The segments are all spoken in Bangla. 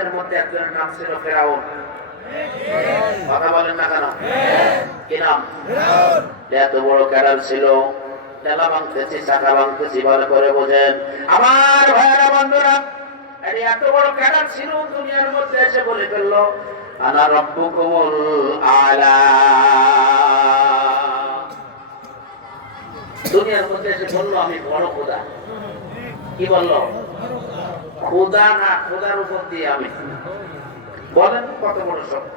এর মধ্যে একজনের নাম ছিল ফেরাউন। কথা বলেন না কেন? কি নাম? এত বড় ক্যাডার ছিল, টেলা ভাঙতেছি, চাকা ভাঙতেছি, ভালো করে বোঝেন আমার ভাইয়েরা বন্ধুরা। এত বড় ক্যাডার ছিল, দুনিয়ার মধ্যে এসে বলে ফেললো আনা রাব্বুকুমুল আলা। দুনিয়ার মধ্যে এসে বললো আমি বড় খোদা। কি বললো? খোদা না, খোদার উপর দিয়ে আমি। বলেন কত বড় সত্য।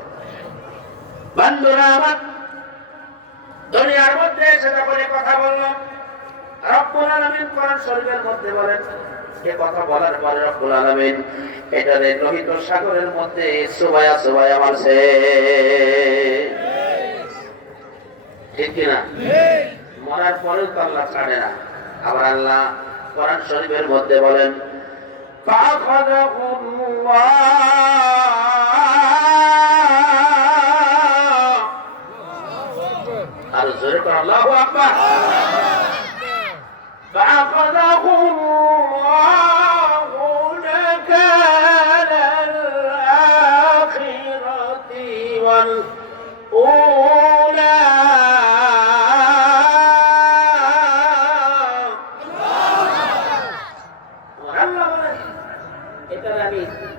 বন্ধুরা আমার, দুনিয়ার মধ্যে এসে যখন কথা বললো, রব্বুল আলামিন কোরআন শরীফের মধ্যে বলেন, এ কথা বলার পরে রব্বুল আলামিন এটারে লোহিত সাগরের মধ্যে সুবায়া সুবায়া মারছে। ঠিক কিনা? মরার পরেও তো আল্লাহ ছাড়ে না। আবার আল্লাহ কোরআন শরীফের মধ্যে বলেন আর জোরে করে আল্লাহু আকবার।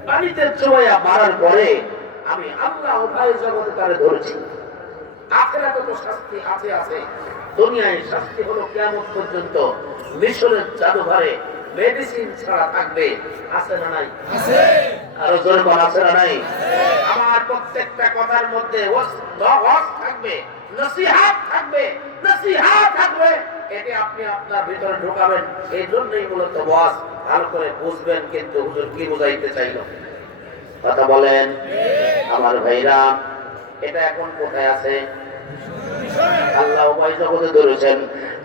পানিতে চুবাইয়া মারার পরে আমি আল্লাহ উভয় জগতে তারে ধরেছি। আখিরাতে তো শাস্তি আছে আছে, দুনিয়ায় শাস্তি হলো কিয়ামত পর্যন্ত। মিশরের জাদুঘরে মেডিসিন ছাড়া থাকবে, আছে না নাই? আছে। আরো জোরে বল, আছে না নাই? আমার প্রত্যেকটা কথার মধ্যে ওয়াজ থাকবে, নসিহত থাকবে, নসিহত থাকবে। এটি আপনি আপনার ভিতরে ঢোকাবেন। এই জন্যই মূলত ওয়াজ ভালো করে বুঝবেন। কিন্তু হুজুর কি বুঝাইতে চাইল? কথা বলেন আমার ভাইরা। এটা এখন কোথায় আছে? আল্লাহ উভয় জগতে ধরেছেন।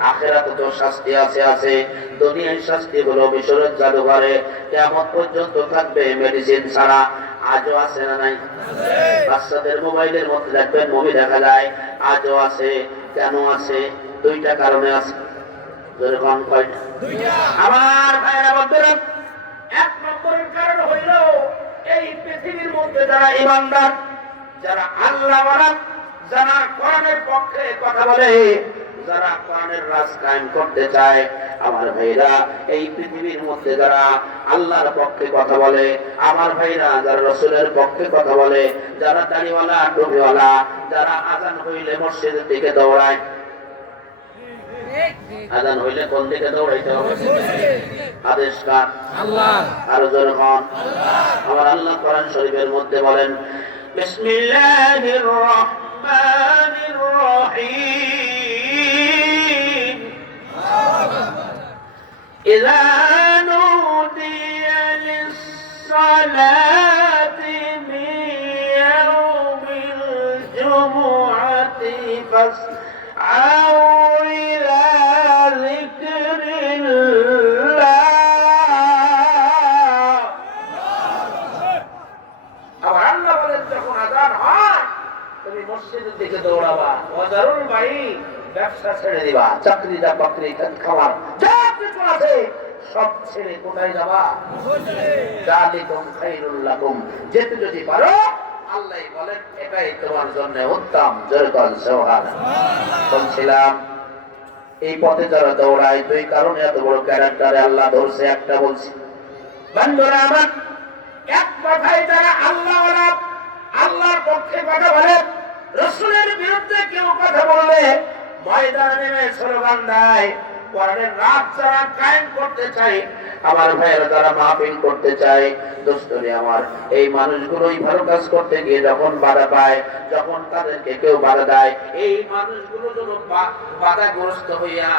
আখিরাতে তো শাস্তি আছে আছে, দুনিয়ার শাস্তি হলো মিশরের জাদুঘরে, কিয়ামত পর্যন্ত থাকবে মেডিসিন ছাড়া। আজও আছে না নাই? বাচ্চাদের মোবাইলের মধ্যে দেখবেন মুভি দেখা যায়, আজও আছে। কেন আছে? দুইটা কারণে আছে। যেরকম কয়টা? আমার ভাইরা বন্ধুরা, এক নম্বরের কারণ হইল এই পৃথিবীর মধ্যে যারা ঈমানদার, যারা আল্লাহওয়ালা, যারা কোরআনের পক্ষে কথা বলে, যারা কোরআনের রাজ কায়েম করতে চায়, আমার ভাইরা এই পৃথিবীর মধ্যে যারা আল্লাহর পক্ষে কথা বলে, আমার ভাইরা যারা রাসূলের পক্ষে কথা বলে, যারা দাড়িওয়ালা টুপিওয়ালা, যারা আযান হইলে মসজিদের দিকে দৌড়ায়। আযান হইলে কোন দিকে দৌড়াইতে হবে? আদেশ কার? আল্লাহ। আর যখন আমার আল্লাহ কোরআন শরীফের মধ্যে বলেন বিসমিল্লাহির রহমানির রহিম ইযা নুদিয়া লিস-সালাতি মিন ইয়াউমিল জুমুআতি ফাসআউ ইলা যিকরিল্লাহ। আবার আল্লাহ বলেন যখন আযান হয় তুমি মসজিদের দিকে দৌড়াবা, ওয়াজারুল বাই, ব্যবসা ছেড়ে দিবা, চাকরি যা বাকরি খাবার যা কিছু আছে সব ছেড়ে কোথায় যাবা? যালিকুম খায়রুল লাকুম। যেতে যদি পারো আল্লাহ বলেন এটাই তোমার জন্য উত্তম। জয়কাল সুবহানাল্লাহ। বলছিলাম এই পথে যারা দৌড়ায় দুই কারণে এত বড় ক্যারেক্টারে আল্লাহ ধরছে। একটা বলছি বন্ধুরা আমার, এক কথায় যারা আল্লাহওয়ালা, আল্লাহর পক্ষে কথা বলে, রাসূলের বিরুদ্ধে কেউ কথা বললে ময়দানে নেমে স্লোগান দেয়, কোরআনের রাজ যারা কায়েম করতে চায়, আমার ভাইয়েরা যারা মাহফিল করতে চায়, দোস্তরে আমার এই মানুষগুলোই ভালো কাজ করতে গিয়ে যখন বাধা পায়, যখন তাদেরকে কেউ বাধা দেয়, এই মানুষগুলো যখন বাধাগ্রস্ত হইয়া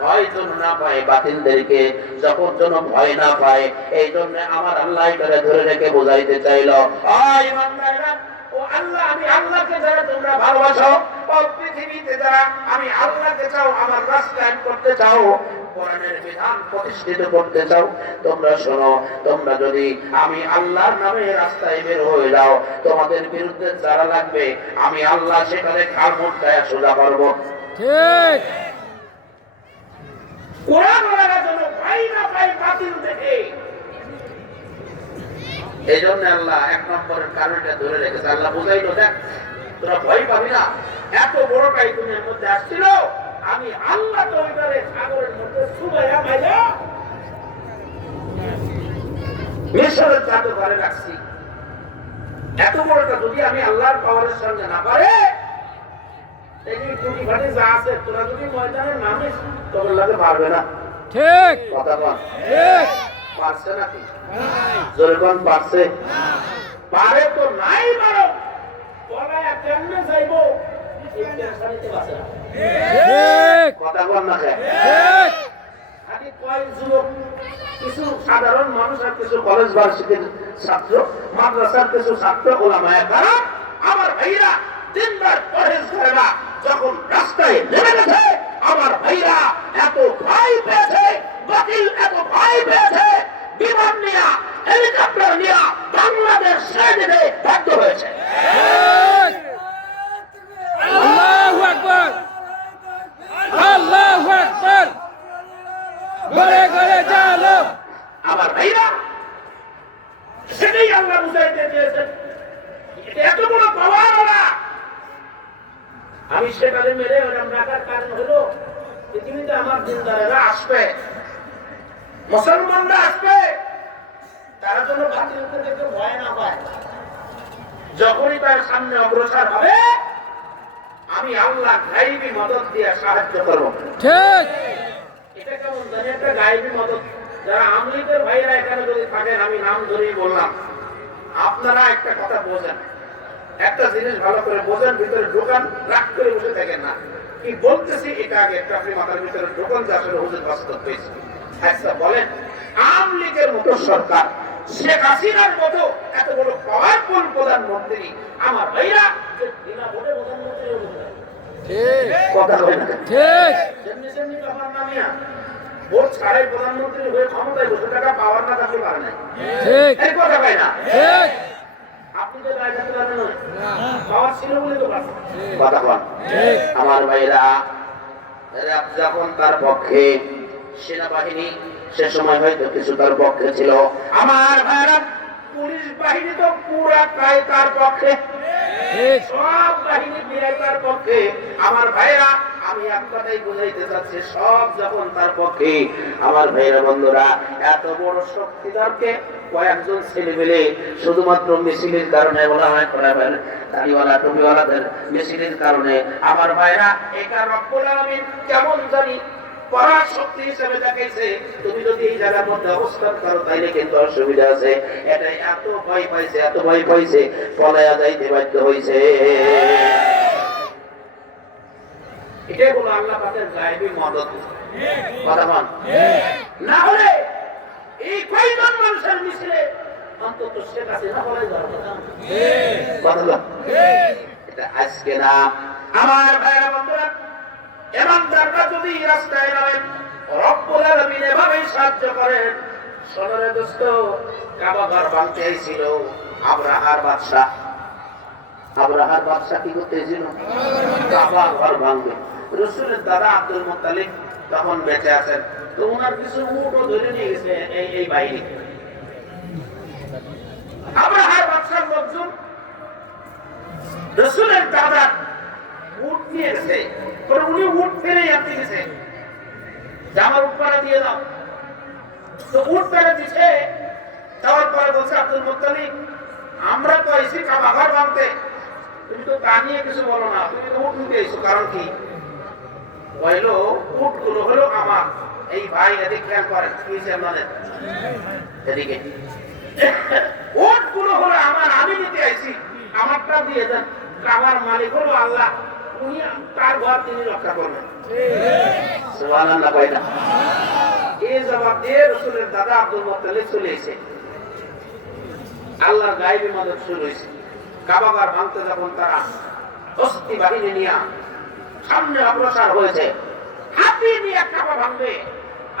ভয় যেন না পায়, বাতিলদেরকে যখন যেন ভয় না পায়, এই জন্য আমার আল্লাহ করে ধরে রেখে বোঝাইতে চাইল, ও আল্লাহ, আমি আল্লাহকে যারা তোমরা ভালোবাসো, ও পৃথিবীতে যারা আমি আল্লাহকে চাও, আমার রাস্তায় করতে চাও, কোরআনের বিধান প্রতিষ্ঠিত করতে চাও, তোমরা শোনো, তোমরা যদি আমি আল্লাহর নামে রাস্তায় বের হয়ে যাও, তোমাদের বিরুদ্ধে যারা লাগবে আমি আল্লাহ সেখানে খাল মুটকায়া সোজা করবো। ঠিক। কোরআন ওয়ালারা যেন ভয় না পায় বাতিল দেখে, এই জন্য আল্লাহ 1 নম্বরের কারণটা ধরে রেখেছে। আল্লাহ বুঝাইলো, দেখ তোরা ভয় পাবি না, এত বড়টাই দুনিয়ার মধ্যে আসছিল, আমি আল্লাহ তো ওইটারে সাগরের মধ্যে সুবাইয়া ভাইয়া মিশরের জাদুঘরে রাখছি। এত বড়টা যদি আমি আল্লাহর পাওয়ারের সঙ্গে না পারে, এই যে টুটি ফাটি যা আছে, তোরা যদি ময়দানে নামিস তবে লাগে পারবে না। ঠিক কথা বল, ঠিক পারছে নাকি? জোরে কোন পারছে? পারে তো নাই, পারো বলায় কেমনে যাইবো এই টেনশনিতে বাঁচে না। ঠিক কথা বল না কেন? ঠিক আগে কয়েক যুবক, কিছু সাধারণ মানুষ আর কিছু কলেজ ভার্সিটির ছাত্র, মাদ্রাসার কিছু ছাত্র, ওলামায়ে কেরাম, আমার ভাইরা দিনরাত পরহেজগারেরা যখন রাস্তায় নেমে গেছে, আমার ভাইরা এত ভয় পেয়েছে, বাতিল এত ভয় পেয়েছে, বিমান নিয়ে হেলিকপ্টার নিয়ে বাংলাদেশ ছেড়ে দিতে বাধ্য হয়েছে। আল্লাহু আকবার আল্লাহু আকবার ঘরে ঘরে চলো। আমার ভাইরা সেটাই আল্লাহ বুঝাইতে দিয়েছেন, এত বড় পাওয়ার ওরা। আমি সেটাকে মেরে ওরম রাখার কারণ হলো পৃথিবীতে আমার দিনদারেরা আসবে, মুসলমানরা আসবে, তারা যেন বাতিলকে দেখে ভয় না পায়। যখনই তার সামনে অগ্রসর হবে, আমি আল্লাহ গায়বী মদদ দিয়ে সাহায্য করব। ঠিক এটা কেমন জানি একটা গায়বী মদদ। যারা আমলিগের ভাইরা এখানে যদি থাকেন, আমি নাম ধরেই বললাম, আপনারা একটা কথা বোঝেন, একটা জিনিস ভালো করে বোঝেন, ভিতরে ঢোকান, রাগ করে বসে থাকেন না। কি বলতেছি এটা আগে একটা আপনি মাথার ভিতরে ঢোকান, যে আসলে হুজুর বাস্তব পেয়েছি। আচ্ছা বলেন, আওয়ামী লীগের মতো সরকার, শেখ হাসিনার মতো এত বড় পাওয়ারফুল প্রধানমন্ত্রী, আমার ভাইরা যে বিনা ভোটে প্রধানমন্ত্রী হতে পারে? কথা হয় না? ঠিক যেমনি যেমনি ব্যাপার না মিয়া, ভোট ছাড়াই প্রধানমন্ত্রী হয়ে ক্ষমতায় বসে থাকা পাওয়ার না থাকতে পারে না। ঠিক এই কথা হয় না? ঠিক আপনি তো গায়ে থাকতে পারেন না, পাওয়ার ছিল বলে তো পারছেন। কথা বল। আমার ভাইরা, যখন তার পক্ষে সেনাবাহিনী, সে সময় হয়তো কিছু তার পক্ষে ছিল, আমার ভাইরা পুলিশ বাহিনী তো পুরাটাই তার পক্ষে, ঠিক সব বাহিনী মিলাই তার পক্ষে। আমার ভাইরা, আমি এক কথাই বুঝাইতে চাচ্ছি, সব যখন তার পক্ষে, আমার ভাইরা বন্ধুরা, এত বড় শক্তিধরকে কয়েকজন ছেলে মিলে শুধুমাত্র মিছিলের কারণে, বলা হয় দাড়িওয়ালা টুপিওয়ালাদের মিছিলের কারণে, আমার ভাইরা এটা রব্বুল আলামিন কেমন জানি পরার শক্তি হিসেবে দেখাইছে। তুমি যদি এই জায়গার মধ্যে অবস্থান করো তাইলে কিন্তু অসুবিধা আছে। এটা এত ভয় পাইছে, এত ভয় পাইছে, পলায়া যাইতে বাধ্য হইছে। এটাই হলো আল্লাহ পাকের গায়েবী মদদ। কথা বল, না হলে এই কয়জন মানুষের মিছিলে অন্তত শেখ হাসিনা বলাই যাবে না। কথা বল, এটা আজকে না। আমার ভাইরা বন্ধুরা, ইমানদাররা যদি রাস্তায় নামেন, রব্বুল আলামিন এভাবেই সাহায্য করেন। শোনো রে দোস্ত, কাবা ঘর ভাঙতে আইছিল আব্রাহার বাদশা। আব্রাহার বাদশা কি করতে এসেছিল? কাবা ঘর ভাঙবে। রাসূলের দাদা আব্দুল মুত্তালিব তখন বেঁচে আছেন, তো ওনার কিছু উটও ধরে নিয়ে গেছে এই বাহিনী। আব্রাহার বাদশার লোকজন রাসূলের দাদা উট নিয়ে গেছে, উনি উট ফেলে আনতে গেছে, জামার উপরে দিয়ে দাও। তো উট ফেলে দিচ্ছে, যাওয়ার পরে বলছে আব্দুল মুত্তালিব, আমরা তো এসে কাবা ঘর ভাঙতে, তুমি তো তা নিয়ে কিছু বলো না, তুমি তো উট নিতে এসো, কারণ কি? বলল উট গুলো হলো আমার। এই ভাই এদিকে খেয়াল করেন, এদিকে উট গুলো হলো আমার, আমি নিতে আইছি, আমারটা দিয়ে দেন। কাবার মালিক হলো আল্লাহ, উনি তার ঘর তিনি রক্ষা করবেন। সুবহানাল্লাহ কয় না? এই জবাব দিয়ে রাসূলের দাদা আব্দুল মুত্তালিব চলে এসে আল্লাহর গায়েবী মদদ শুরু হয়েছে। কাবা ঘর ভাঙতে যখন তারা অস্তি বাহিনী নিয়ে সামনে অগ্রসর হয়েছে, হাতি নিয়ে কাবা ভাঙবে,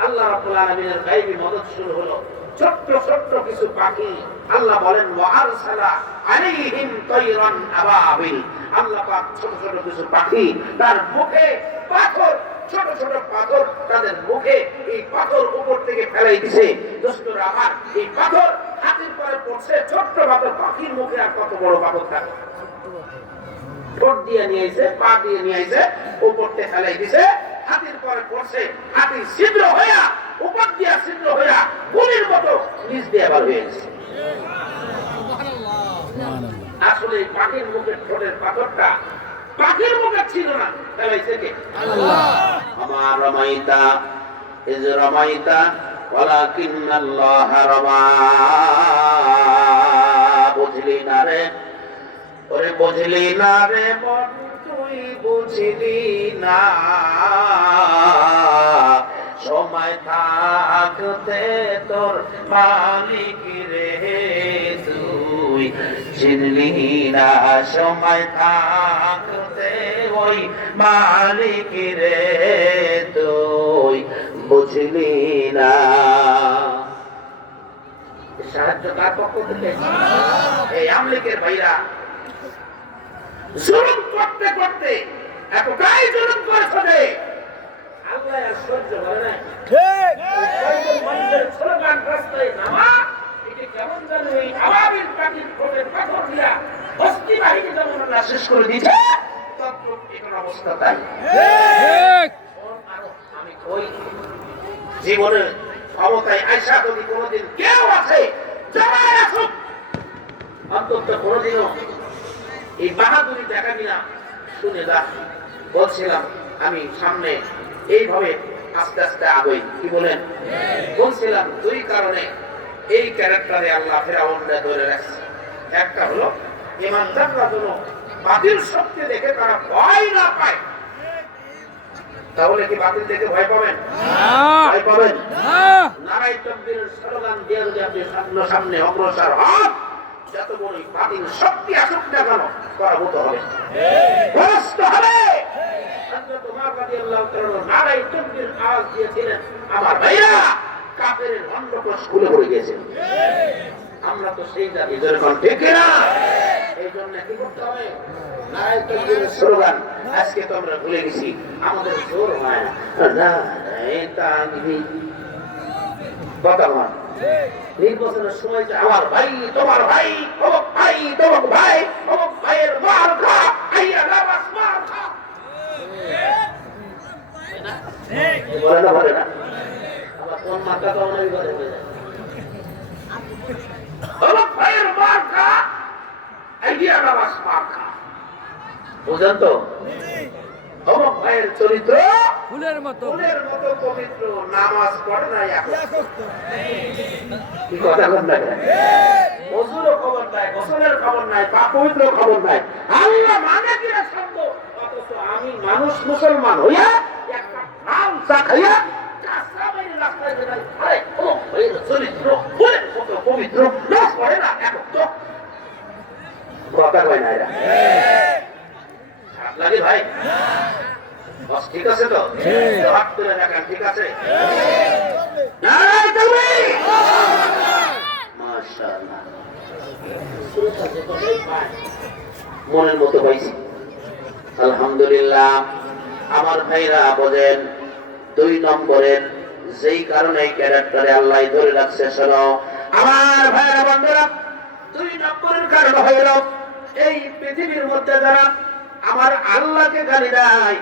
আল্লাহ রাব্বুল আলামিনের গায়েবী মদদ শুরু হলো। ছোট্ট ছোট্ট কিছু পাখি, আল্লাহ বলেন ওয়া আরসালা আলাইহিম তায়রান আবাবিল, আল্লাহ পাক ছোট ছোট কিছু পাখি তার মুখে পাথর ছোট ছোট পাথর তাদের মুখে, এই পাথর উপর থেকে ফেলাই দিছে। দোস্তরা আমার, এই পাথর হাতির পরে পড়ছে, ছোট্ট পাথর, পাখির মুখে আর কত বড় পাথর থাকে। ঠোঁট দিয়ে নিয়ে আইছে, পা দিয়ে নিয়ে আইছে, উপরতে ফেলাই দিছে, হাতির পরে পড়ছে, হাতি ছিদ্র হইয়া, উপর দিয়া ছিদ্র হইয়া গুলির মতো নিচ দিয়ে বার হয়ে গেছে। আসলে পাখির মুখের ঠোঁটের পাথরটা পাখির মুখে ছিল না, ফেলাইছে কে? আল্লাহ। আমার রমাইতা ইজ রমাইতা ওয়ালাকিন্নাল্লাহ রামা। বুঝলি না রে, ওরে বুঝলি না রে মন, তুই বুঝলি না। সময় থাকতে তোর মালিক রে তুই চিনলি না। সময় থাকতে ওই মালিক রে তুই বুঝলি না। সাহায্য কার পক্ষ থেকে? এই আমলিকের ভাইরা জুলুম করতে করতে এতটাই জুলুম করেছে যে আল্লাহ আর সহ্য করে না। ঠিক। মানুষের স্লোগান রাস্তায় নামা, এটা কেমন জানো এই আবাবিল পাখির ঠোঁটের পাথর দিয়া বস্তি বাহিনী যেমন আল্লাহ শেষ করে দিয়েছে, তদ্রূপ এখন অবস্থা তাই। ঠিক। আমি কই, জীবনে ক্ষমতায় আইসা যদি কোনোদিন কেউ আছে, যারাই আসুক, অন্তত কোনোদিনও এই বাহাদুরি দেখা কিনা শুনে যা। বলছিলাম আমি সামনে এইভাবে আস্তে আস্তে আগে, কি বলেন? বলছিলাম দুই কারণে এই ক্যারেক্টারে আল্লাহ ফেরাউনকে ধরে রাখছে। একটা হলো ইমানদাররা যেন বাতিল শক্তি দেখে তারা ভয় না পায়। তাহলে কি বাতিল দেখে ভয় পাবেন? ভয় পাবেন? নারাই তাকবীরের স্লোগান দিয়ে যদি আপনি সামনে অগ্রসর হন, যত বড় বাতিল শক্তি আসুক না কেন পরাভূত হবে, পরাস্ত হবে। হযরত ওমর রাদিয়াল্লাহু তাআলা নারাই তাকবীর আওয়াজ দিয়েছিলেন, আমার ভাইরা কাফেরের অন্ধকোষ খুলে পড়ে গেছে। আমরা তো সেই জাতি, যেরকম ঠিক না? এই জন্য কি করতে হবে? নারাই তাকবীরের স্লোগান আজকে তো আমরা ভুলে গেছি, আমাদের জোর হয় না। নারাই তাকবীর কথা বল। নির্বাচনের সময় যে আমার ভাই তোমার ভাই, অমুক ভাই তোমার ভাই, অমুক ভাইয়ের মার খা, আইয়া নামাজ মার খা, বলে না বলে না? আবার কোন মাথা তো অনেক বলে হয়ে যায়, অমুক ভাইয়ের মার খা, আইয়া নামাজ মার খা। বুঝলেন তো? অমুক ভাইয়ের চরিত্র ফুলের মতো পবিত্র, নামাজ পড়ে না, কি কথা বল না? ওযুরও খবর নাই, গোসলের খবর নাই, পাক পবিত্র খবর নাই। আল্লাহ মানে কি শব্দ, অথচ আমি মানুষ মুসলমান হইয়া একটা নাম চা খাইয়া কাসাবের রাস্তায় যাই, আরে অমুক ভাইয়ের চরিত্র ফুলের মতো পবিত্র, নামাজ পড়ে না, এখন তো কথা কয় না এরা। লাগে ভাই, ঠিক আছে তো? হাত তুলে রাখেন, ঠিক আছে? মাশাআল্লাহ, মনের মতো পাইছি, আলহামদুলিল্লাহ। আমার ভাইরা বোঝেন, 2 নম্বরের যেই কারণে ক্যারেক্টারে আল্লাহ ধরে রাখছে, শোনো আমার ভাইরা বন্ধুরা, 2 নম্বরের কারণ হইল এই পৃথিবীর মধ্যে যারা আমার আল্লাহকে গালি দেয়,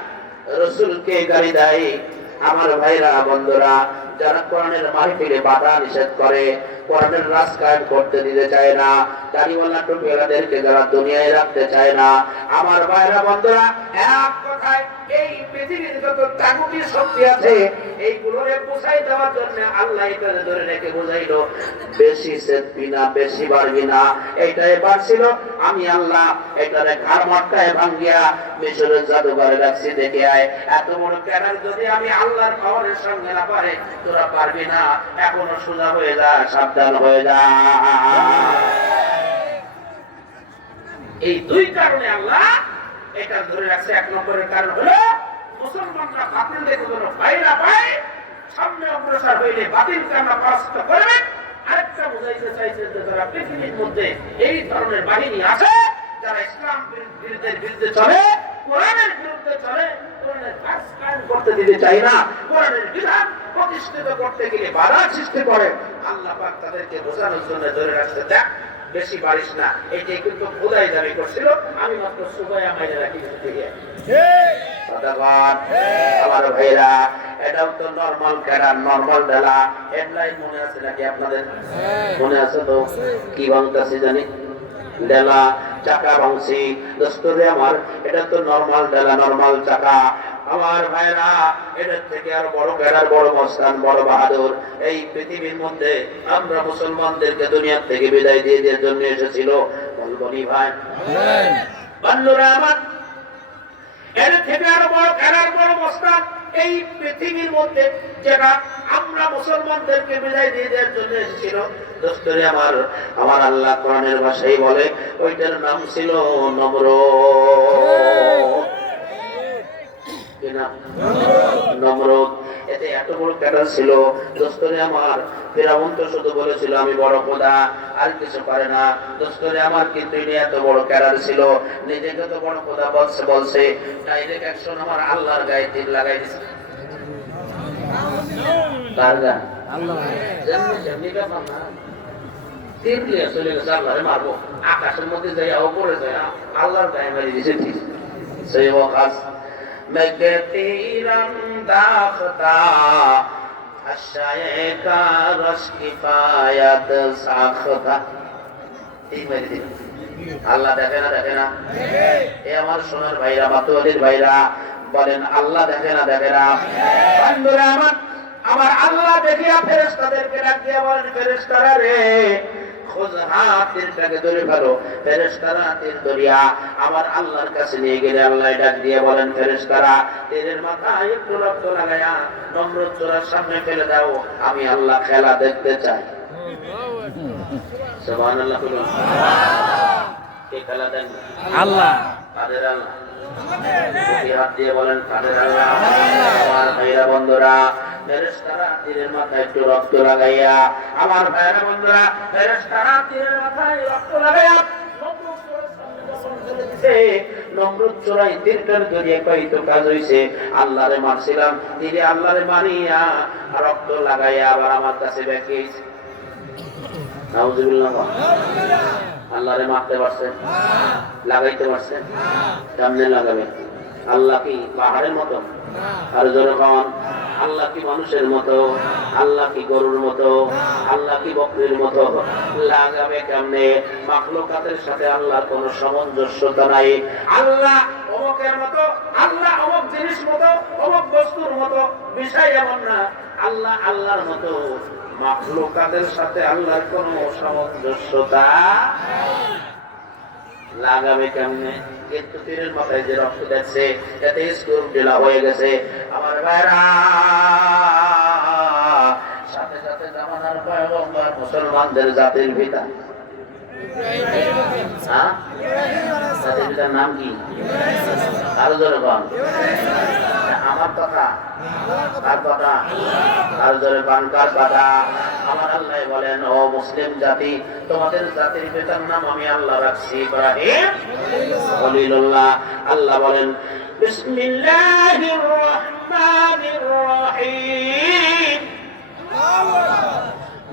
রাসূলকে গালি দেয়, আমার ভাইরা বন্ধুরা যারা কোরআনের মাহফিলে বাধা নিষেধ করে, কোরআনের রাজ কায়েম করতে দিতে চায় না, দাড়িওয়ালা টুপিওয়ালাদেরকে যারা দুনিয়ায় রাখতে চায় না, আমার ভাইরা বন্ধুরা এক কথায় এই পৃথিবীর যত তাগুতি শক্তি আছে, এইগুলোরে বুঝাই দেওয়ার জন্য আল্লাহ এটা ধরে রেখে বুঝাইলো, বেশি সেদবি না, বেশি বাড়বি না, এইটাই বাড়ছিল, আমি আল্লাহ এটারে ঘাড় মটকায় ভাঙ্গিয়া মিশরের জাদুঘরে রাখছি, দেখে আয়। এত বড় ক্যাডার যদি আমি আল্লাহর খাবারের সঙ্গে না পারে, তোরা পারবি না, এখনো সোজা হয়ে যা, সাবধান হয়ে যা। এই 2 কারণে আল্লাহ এটা ধরে রাখছে। 1 নম্বরের কারণ হলো মুসলমানরা বাতিল দেখে কোনো ভয় না পায়, সামনে অগ্রসর হইলে বাতিলকে আমরা পরাস্ত করবে। আরেকটা বুঝাইতে চাইছে যে যারা পৃথিবীর মধ্যে এই ধরনের বাহিনী আছে, যারা ইসলাম বিরুদ্ধে চলে, কোরআনের বিরুদ্ধে চলে, কোরআনের কাজ কায়েম করতে দিতে চায় না, কোরআনের বিধান প্রতিষ্ঠিত করতে গেলে বাধা সৃষ্টি করে, আল্লাহ পাক তাদেরকে বোঝানোর জন্য ধরে রাখতে দেখ বেশি বাড়িস না। এটাই কিন্তু খোদাই দাবি করছিল, আমি মাত্র সুবাইয়া মাইনে রাখি দিয়ে আমার ভাইরা। এটাও তো নরমাল ক্যাডার, নরমাল ডেলা। হেডলাইন মনে আছে নাকি আপনাদের? মনে আছে তো? কি ভাঙতেছি জানি, ডেলা চাকা ভাঙছি। দোস্তরে আমার, এটা তো নরমাল ডেলা, নরমাল চাকা। আমার ভাইরা, এটার থেকে আর বড় ক্যাডার, বড় মস্তান, বড় বাহাদুর এই পৃথিবীর মধ্যে আমরা মুসলমানদেরকে দুনিয়া থেকে বিদায় দিয়ে দেওয়ার জন্য এসেছিল। বলবনি ভাই, বন্ধুরা আমার, এর থেকে আরো বড় ক্যাডার, বড় মস্তান এই পৃথিবীর মধ্যে যেটা আমরা মুসলমানদেরকে বিদায় দিয়ে দেওয়ার জন্য এসেছিল। দোস্তরে আমার, আমার আল্লাহ কোরআনের ভাষায় বলে ওইটার নাম ছিল নমরুদ। কি নাম? নমরুদ। এতে এত বড় ক্যাডার ছিল দোস্তরে আমার। ফিরাউন তো শুধু বলেছিল আমি বড় খোদা, আর কিছু পারে না। দোস্তরে আমার, কিন্তু ইনি এত বড় ক্যাডার ছিল, নিজেকে তো বড় খোদা বলছে ডাইরেক্ট অ্যাকশন আমার আল্লাহর গায়ে তীর লাগাই দিছে। কার গায়ে? আল্লাহ। যেমনি ব্যাপার না, তীর দিয়ে চলে গেছে, আল্লাহরে মারবো। আকাশের মধ্যে যাই পড়ে যায়, আল্লাহর গায়ে মারি দিছে তীর। সেই ওয়াজ मैं के तीरंदाख्ता अशाए का रश किफायत साख्ता। এই মেরে দিল আল্লাহ। দেখে না, দেখে না? এই আমার সোনার ভাইরা, মাতুয়ালির ভাইরা বলেন আল্লাহ দেখে না, দেখে না? বন্ধুরা আমার, আমার আল্লাহ দেখিয়া ফেরেশতাদেরকে ডাক দিয়া বলেন, ফেরেশতারা রে তীরটাকে ধরে ফেলো। ফেরেশতারা তীর ধরিয়া আমার আল্লাহর কাছে নিয়ে গেলে আল্লাহ ডাক দিয়ে বলেন, ফেরেশতারা তীরের মাথায় একটু রক্ত লাগাইয়া নমরুদ চূড়ার সামনে ফেলে দাও, আমি আল্লাহ খেলা দেখতে চাই। সুবহানাল্লাহ। কে খেলা দেন? আল্লাহ। কাদের আল্লাহ? হাত দিয়ে বলেন কাদের আল্লাহ। আমার ভাইরা বন্ধুরা, ফেরেশতারা তীরের মাথায় একটু রক্ত লাগাইয়া, আমার ভাইরা বন্ধুরা, ফেরেশতারা তীরের মাথায় রক্ত লাগাইয়া নমরুদ চূড়ায় তীরটার জড়িয়ে কয়তো কাজ হইছে, আল্লাহরে মারছিলাম, তীরে আল্লাহরে মারিয়া রক্ত লাগাইয়া আবার আমার কাছে ব্যাকে আইছে। নাউজুবিল্লাহ। আল্লাহরে মারতে পারছেন? লাগাইতে পারছেন? কেমনে লাগাবেন? আল্লাহ কি পাহাড়ের মতো? আর জোরে কন, আল্লাহ কি মানুষের মতো? আল্লাহ কি গরুর মতো? আল্লাহ কি বকরির মতো? লাগাবে কেমনে? মাখলুকাতের সাথে আল্লাহর কোনো সামঞ্জস্যতা নাই। আল্লাহ অমুকের মতো, আল্লাহ অমুক জিনিস মতো, অমুক বস্তুর মতো, বিষয় এমন না। আল্লাহ আল্লাহর মতো, মাখলুকাতের সাথে আল্লাহর কোনো সামঞ্জস্যতা লাগাবে কেমনে? কিন্তু তীরের মাথায় যে রক্ত দেখছে এতে স্ক্রু ঢিলা হয়ে গেছে। আমার ভাইরা, সাথে সাথে জামানার পয়গম্বর মুসলমানদের জাতির পিতা, জাতির পিতার নাম কি? আরো জোরে বল। আমার কথা, কার কথা? আরো জোরে বল, কার কথা? আমার আল্লাহ বলেন, ও মুসলিম জাতি, তোমাদের জাতির পিতার নাম আমি আল্লাহ রাখছি ইব্রাহিম খলিলুল্লাহ। আল্লাহ বলেন, বিসমিল্লাহির রহমানির রহিম,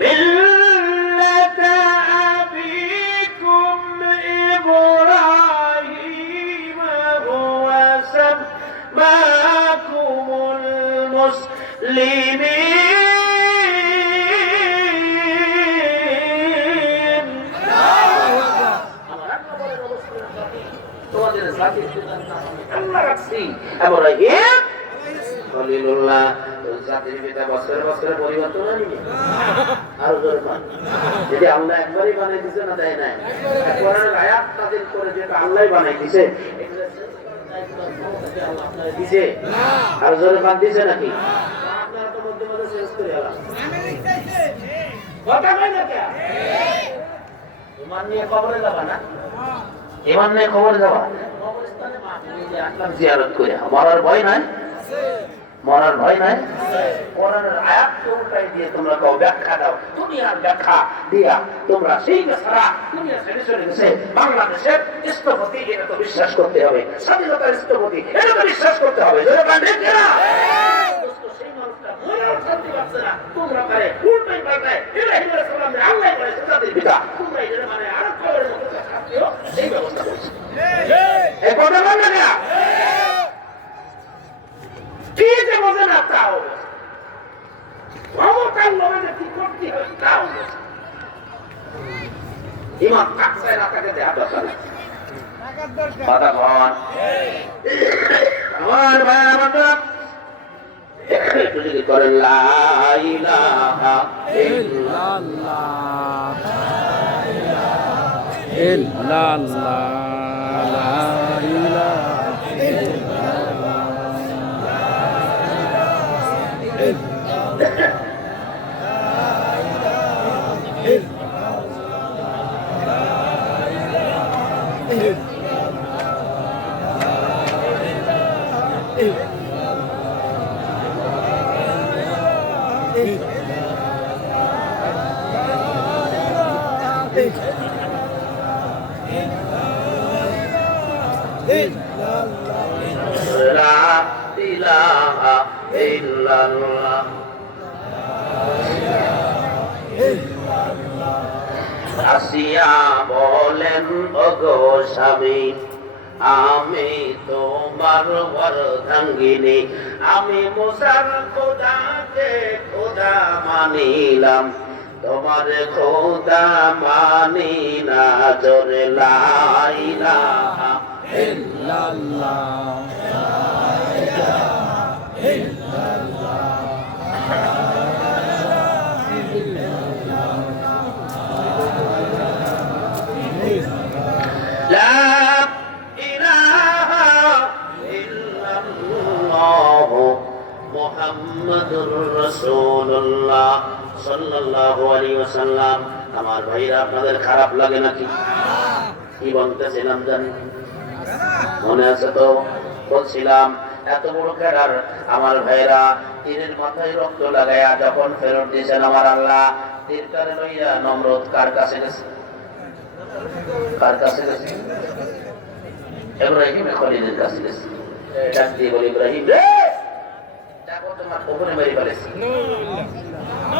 মিল্লাতা আবিকুম ইব্রাহিম হুয়া সাম্মাকুমুল মুসলিমিন। যদি আল্লাহ একবারই বানাই দিছে না, দেয় নাই, আয়াত নাযিল করে যেটা আল্লাহ বানাই দিছে, দিছে আর জোরে বাদ দিছে নাকি? আপনারা তো মধ্যে মধ্যে চেঞ্জ করে আলাম কথা কই না কে? ইমান নিয়ে কবরে যাবা না? ইমান নিয়ে কবরে যাবা? কবরস্থানে মাটি দিয়ে আসলাম জিয়ারত করে, আমার আর ভয় নাই। মরার ভয় নাই? কোরআনের আয়াতকে উল্টাই দিয়ে তোমরা কাউ ব্যাখ্যা দাও, দুনিয়ার ব্যাখ্যা দিয়া তোমরা সেই ছাড়া দুনিয়া ছেড়ে চলে গেছে। বাংলাদেশের স্থপতি এটা তো বিশ্বাস করতে হবে, স্বাধীনতার স্থপতি এটা তো বিশ্বাস করতে হবে। সেই মানুষটা মনেও শান্তি পাচ্ছে না, তোমরা পারে উল্টাই পাল্টায় ইব্রাহিম আলাইহিস সালামের আল্লাহ বলেছে তাদের পিতা, তোমরা এটা মানে আরো খবরের মতো শাস্তিও সেই ব্যবস্থা করছে। এই কথা বলে না কি যে বোঝে না তাও ক্ষমতার লোভে যে কি করতে হবে তাও ইমান থাকছে না তাকে দেয়া দরকার নেই। কথা কন আমার ভাই আমার একটু যদি করেন লা ইলাহা ইল্লাল্লাহ ইল্লাল্লাহ লা ইলাহা লা ইলাহা ইল্লাল্লাহ। আসিয়া বলেন ওগো স্বামী, আমি তোমার অর্ধাঙ্গিনী, আমি মুসার খোদাকে খোদা মানিলাম, তোমার খোদা মানি না। জোরে লা ইলাহা ইল্লাল্লাহ লা ইলাহা ইল্লাল্লাহ মুহাম্মাদুর রাসূলুল্লাহ সাল্লাল্লাহু আলাইহি ওয়াসাল্লাম। আমার ভাইরা আপনাদের খারাপ লাগে নাকি? কি বলতেছিলাম জানেন? মনে আছে তো? বলছিলাম এত বড় খেলার আমার ভাইরা তীরের মাথায় রক্ত লাগাইয়া যখন ফেরত দিয়েছেন আমার আল্লাহ, তীরকারে লইয়া নমরুদ কার কাছে গেছে? কার কাছে গেছে? ইব্রাহিম খলিলের কাছে গেছে। ডাক দিয়ে বলি, ইব্রাহিম রে দেখো তোমার কবরে মেরে ফেলেছি।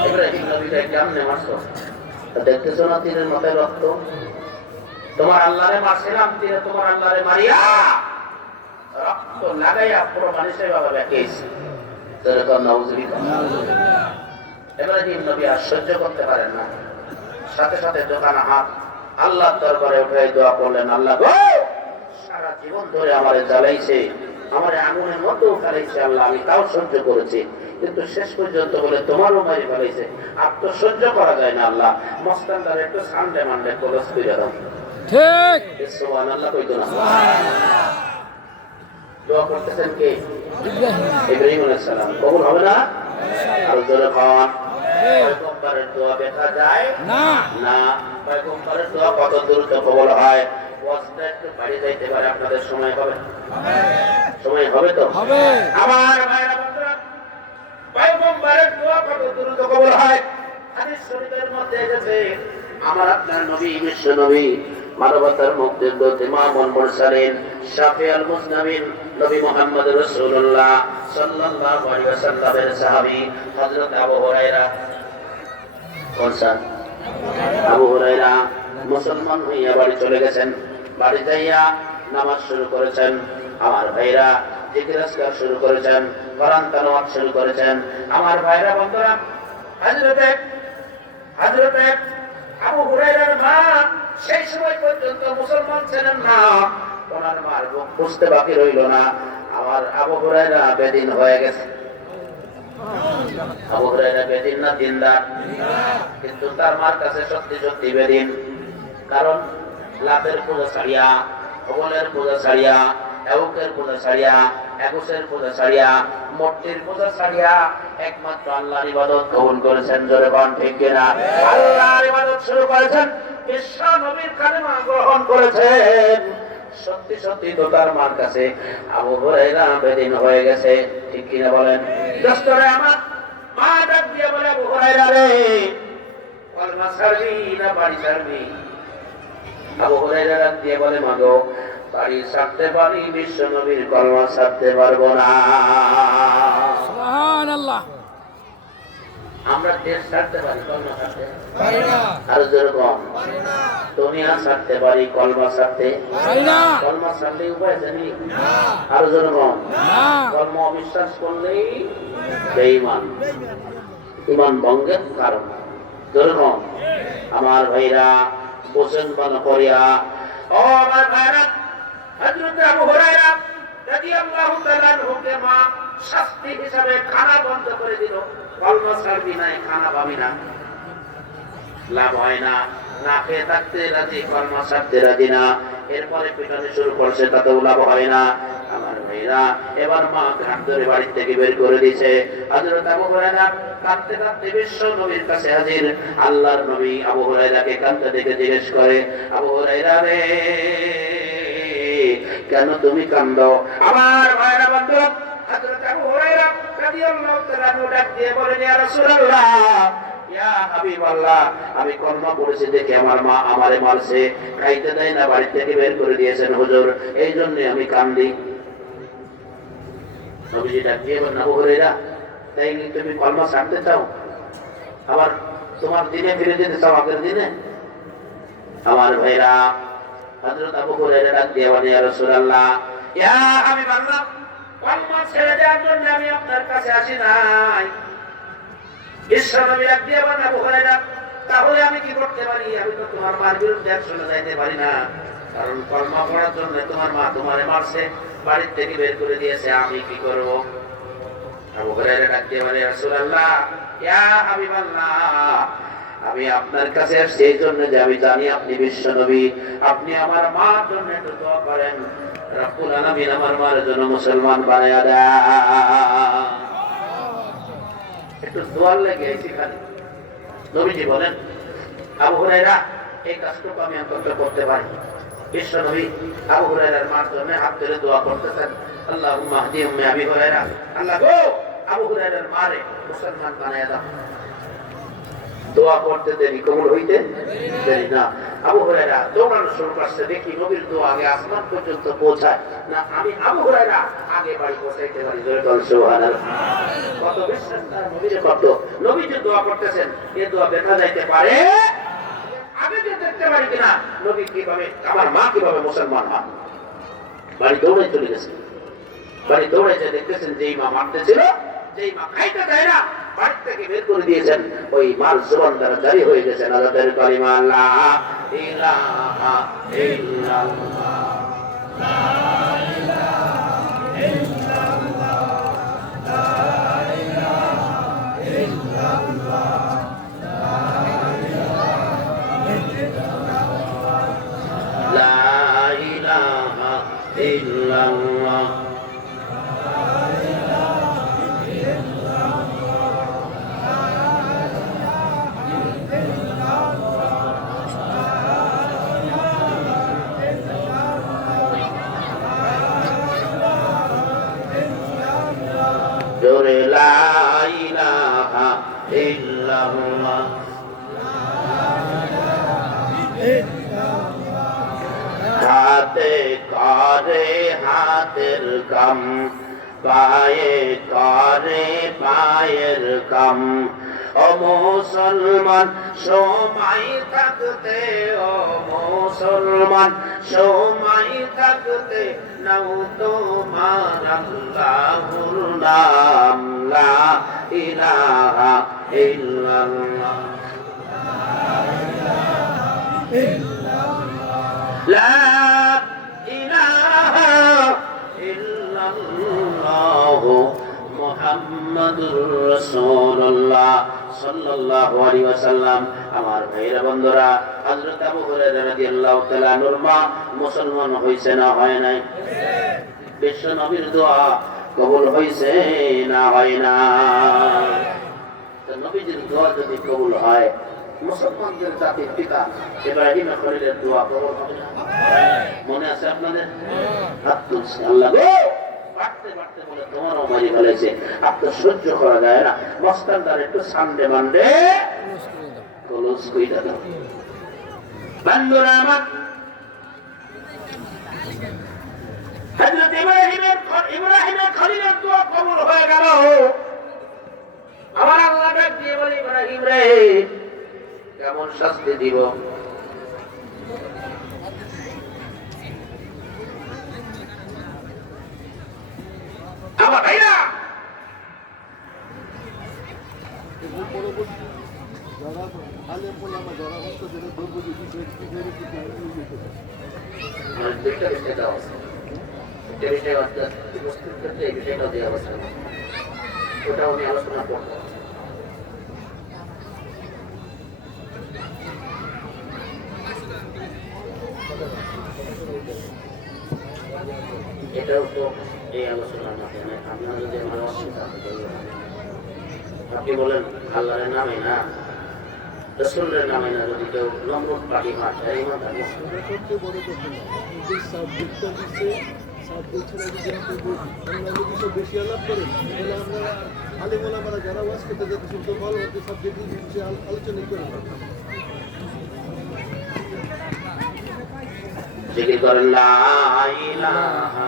ইব্রাহিম নবীকে কেমনে মারছো? দেখতেছো না তীরের মাথায় রক্ত? তোমার আল্লাহরে মারছিলাম, তীরে তোমার আল্লাহরে মারিয়া রক্ত লাগাইয়া পুরো মানুষের বাবা ব্যাকেছে। ইব্রাহিম নবী আর সহ্য করতে পারেন না, সাথে সাথে দোকানে হাত আল্লাহর দরবারে উঠে দোয়া করলেন, আল্লাহ গো সারা জীবন ধরে আমারে জ্বালাইছে, আমারে আগুনের মধ্যেও ফেলাইছে আল্লাহ, আমি তাও সহ্য করেছি, কিন্তু শেষ পর্যন্ত বলে তোমারও মারি ফেলাইছে, আর তো সহ্য করা যায় না আল্লাহ, মস্তানদার একটু সানডে মানডে কলস করে দাও। ঠিক সুবহানাল্লাহ কইতো না? দোয়া করতেছেন কে? ইব্রাহিম ইব্রাহিম আলাইহিস সালাম। কবুল হবে না? আর জোরে খান। পয়গম্বরের দোয়া দেখা যায় না না। পয়গম্বরের দোয়া কত দ্রুত কবুল হয়। ওয়াজটা একটু বাড়ি যাইতে পারে, আপনাদের সময় হবে? সময় হবে তো? হবে। আমার ভাইরা বন্ধুরা, পয়গম্বরের দোয়া কত দ্রুত কবুল হয়। হাদিস শরীফের মধ্যে এসেছে, আমার আপনার নবী বিশ্ব নবী মানবতার মুক্তির দূত ইমামুল মুরসালিন শাফিউল মুজনাবিন নবী মুহাম্মদ রাসূলুল্লাহ সাল্লাল্লাহু আলাইহি ওয়াসাল্লামের সাহাবী হযরত আবু হুরায়রা। কোন সাহাবী? আবু হুরায়রা মুসলমান হইয়া বাড়ি চলে গেছেন। বাড়ি যাইয়া নামাজ শুরু করেছেন। আমার ভাইরা জিকির আজকার শুরু করেছেন, কোরআন তেলাওয়াত শুরু করেছেন। আমার ভাইরা বন্ধুরা, হযরতে আবু হুরায়রার মা সেই সময় পর্যন্ত মুসলমান ছিলেন না, ওনার মার মুখ বুঝতে বাকি রইল না। আমার আবু হুরায়রা বেদিন হয়ে গেছে। আবু হুরায়রা বেদিন না দিনদার? কিন্তু তার মার কাছে সত্যি সত্যি বেদিন। কারণ লাভের পূজা ছাড়িয়া, হবলের পূজা ছাড়িয়া, এউকের পূজা ছাড়িয়া, একুশের পূজা ছাড়িয়া, মূর্তির পূজা ছাড়িয়া একমাত্র আল্লাহর ইবাদত কবুল করেছেন। জোরে বলেন ঠিক কিনা? আল্লাহর ইবাদত শুরু করেছেন, বিশ্ব নবীর কালেমা গ্রহণ করেছেন। সত্যি সত্যি তো তার মার কাছে আবু হুরায়রা বেদিন হয়ে গেছে, ঠিক কিনা বলেন? দোস্তরে আমার মা ডাক দিয়ে বলে, আবু হুরায়রা রে, কলমা ছাড়বি না বাড়ি ছাড়বি? আবু হুরায়রা ডাক দিয়ে বলে, মা গো, বাড়ি ছাড়তে পারি, বিশ্ব নবীর কলমা ছাড়তে পারবো না। সুবহানাল্লাহ। আমরা দেশ ছাড়তে পারি, কলমা ছাড়তে পারি না, আরো যেরকম দুনিয়া ছাড়তে পারি, কলমা ছাড়তে পারি না, কলমা ছাড়লে উপায় জানি না, আরো যেরকম না। কর্ম অবিশ্বাস করলেই বেঈমান, ইমান ভঙ্গের কারণ। যেরকম আমার ভাইরা বোঝেন মনে করিয়া, ও আমার ভাইরা, হযরত আবু হুরায়রা রাদিয়াল্লাহু তাআলা আনহুকে মা শাস্তি হিসাবে খানা বন্ধ করে দিল। কলমা ছাড়বি না, খানা পাবি না, লাভ হয় না, না খেয়ে থাকতে রাজি, কলমা ছাড়তে রাজি না। এরপরে পিটানো শুরু করছে, তাতেও লাভ হয় না। আমার ভাইরা, এবার মা ঘাট ধরে বাড়ি থেকে বের করে দিয়েছে। হযরত আবু হুরায়রা কাঁদতে কাঁদতে বিশ্ব নবীর কাছে হাজির। আল্লাহর নবী আবু হুরায়রাকে কাঁদতে দেখে জিজ্ঞেস করে, আবু হুরায়রা রে, কেন তুমি কান্দো? আমার ভাইরা বন্ধু, হযরত আবু হুরায়রা রাদিয়াল্লাহু তাআলা আনহু ডাক দিয়ে বলেন, ইয়া রাসূলুল্লাহ, ইয়া হাবিবাল্লাহ, আমি কলমা পড়েছি দেখে আমার মা আমারে মারছে, খাইতে দেয় না, বাড়ি থেকে বের করে দিয়েছেন হুজুর, এই জন্য আমি কান্দি। নবীজি ডাক দিয়ে বলেন, আবু হুরায়রা, তাই তুমি কলমা ছাড়তে চাও, আবার তোমার দিনে ফিরে যেতে চাও আগের দিনে? আমার ভাইরা, হযরত আবু হুরায়রা ডাক দিয়ে বলেন, ইয়া রাসূলুল্লাহ, ইয়া হাবিবাল্লাহ, কলমা ছেড়ে দেওয়ার জন্য আমি আপনার কাছে আসি নাই। বিশ্বনবী ডাক দিয়ে বলেন, আবু হুরায়রা, তাহলে আমি কি করতে পারি? আমি তো তোমার মার বিরুদ্ধে চলে যাইতে পারি না, কারণ কলমা পড়ার জন্য তোমার মা তোমারে মারছে, বাড়ি থেকে বের করে দিয়েছে, আমি কি করব? আবু হুরায়রা ডাক দিয়ে বলে, ইয়া রাসূলুল্লাহ, ইয়া হাবিবাল্লাহ, আমি আপনার কাছে আসছি এই জন্য যে আমি জানি আপনি বিশ্ব নবী, আপনি আমার মার জন্য একটু দোয়া করেন, রব্বুল আলামিন আমার মার জন্য মুসলমান বানায়া দেয়। একটু দোয়ার লেগে এসে খালি। নবীজি বলেন, আবু হুরায়রা, এই কাজটুকু আমি অন্তত করতে পারি। বিশ্ব নবী আবু হুরায়রার মার জন্য হাত ধরে দোয়া করতেছেন, আল্লাহুম্মা হদি উম্মি আবি হুরায়রা, আল্লাহ গো, আবু হুরায়রার মারে মুসলমান বানায়া দাও। দোয়া করতে দেরি, কবুল হইতে দেরি না। আবু হুরায়রা দৌড়ানো শুরু করছে, দেখি নবীর দোয়া আগে আসমান পর্যন্ত পৌঁছায় না, আমি আবু হুরায়রা আগে বাড়ি পৌঁছাইতে পারি। জোরে বল সুবহানাল্লাহ। কত বিশ্বাস তার নবীর, কত নবী যে দোয়া করতেছেন, এই দোয়া দেখা যাইতে পারে। আগে যে দেখতে পারি কিনা নবী কিভাবে, আমার মা কিভাবে মুসলমান হয়। বাড়ি দৌড়ে চলে গেছে, বাড়ি দৌড়ে যে দেখতেছেন যেই মা মারতে ছিল, যেই মা খাইতে দেয় না, বাড়ি থেকে বের করে দিয়েছেন, ওই মার জবান দ্বারা জারি হয়ে গেছে নাজাতের কালিমা, লা ইলাহা ইল্লাল্লাহ, লা ইলাহা ইল্লাল্লাহ, লা ইলাহা ইল্লাল্লাহ, লা ইলাহা ইল্লাল্লাহ। জোরে লা ইলাহা ইল্লাল্লাহ। হাতে করে হাতের কাম, পায়ে করে পায়ের কাম, ও মুসলমান সময় থাকতে, ও মুসলমান সময় থাকতে, নাও তোমার আল্লাহুর নাম, লা ইলাহা ইল্লাল্লাহ, লা ইলাহা ইল্লাল্লাহ, মুহাম্মাদুর রাসূলুল্লাহ সাল্লাল্লাহু আলাইহি ওয়াসাল্লাম। আমার ভাইরা বন্ধুরা, হযরত আবু হুরায়রা রাদিয়াল্লাহু তাআলা আনহুর মা মুসলমান হইছে না হয় নাই? বিশ্ব নবীর দোয়া কবুল হইছে না হয় না? তো নবীজির দোয়া যদি কবুল হয়, মুসলমানদের জাতির পিতা ইব্রাহিম খলিলের দোয়া কবুল হবে না? মনে আছে আপনাদের? হাত তুলছে আল্লাহ গো, বাড়তে বাড়তে বলে তোমারও মারি ফেলেছে, আপনার সহ্য করা যায় না, মস্তানদার একটু সানডে মানডে ক্লোজ কইরা দাও। বন্ধুরা আমার, হযরত ইব্রাহিমের খলিলের দোয়া কবুল হয়ে গেল। আমার আল্লাহ ডাক দিয়ে বলে, ইব্রাহিম রে, কেমন শাস্তি দিব? আমার ভাইরা ওটাও আমি আলোচনা করবো। এটাও তো এই আলোচনার মাধ্যমে আপনারা যদি আমার অসুবিধা আপনি বলেন আল্লাহরের নামে না, রসুলের নামে না, যদি কেউ নম্বর পাখি মারছে ইমান থাকে। সবচেয়ে বড় কথা যে সাবজেক্টটা দিচ্ছে, সাবজেক্ট ছাড়া যদি আপনি অন্যান্য বিষয় বেশি আলাপ করেন, তাহলে আপনারা আলেমারা যারা ওয়াজ করতে যাচ্ছেন তো ভালো হচ্ছে সাবজেক্ট বিষয়ে আলোচনা করেন। জিকির করেন লা ইলাহা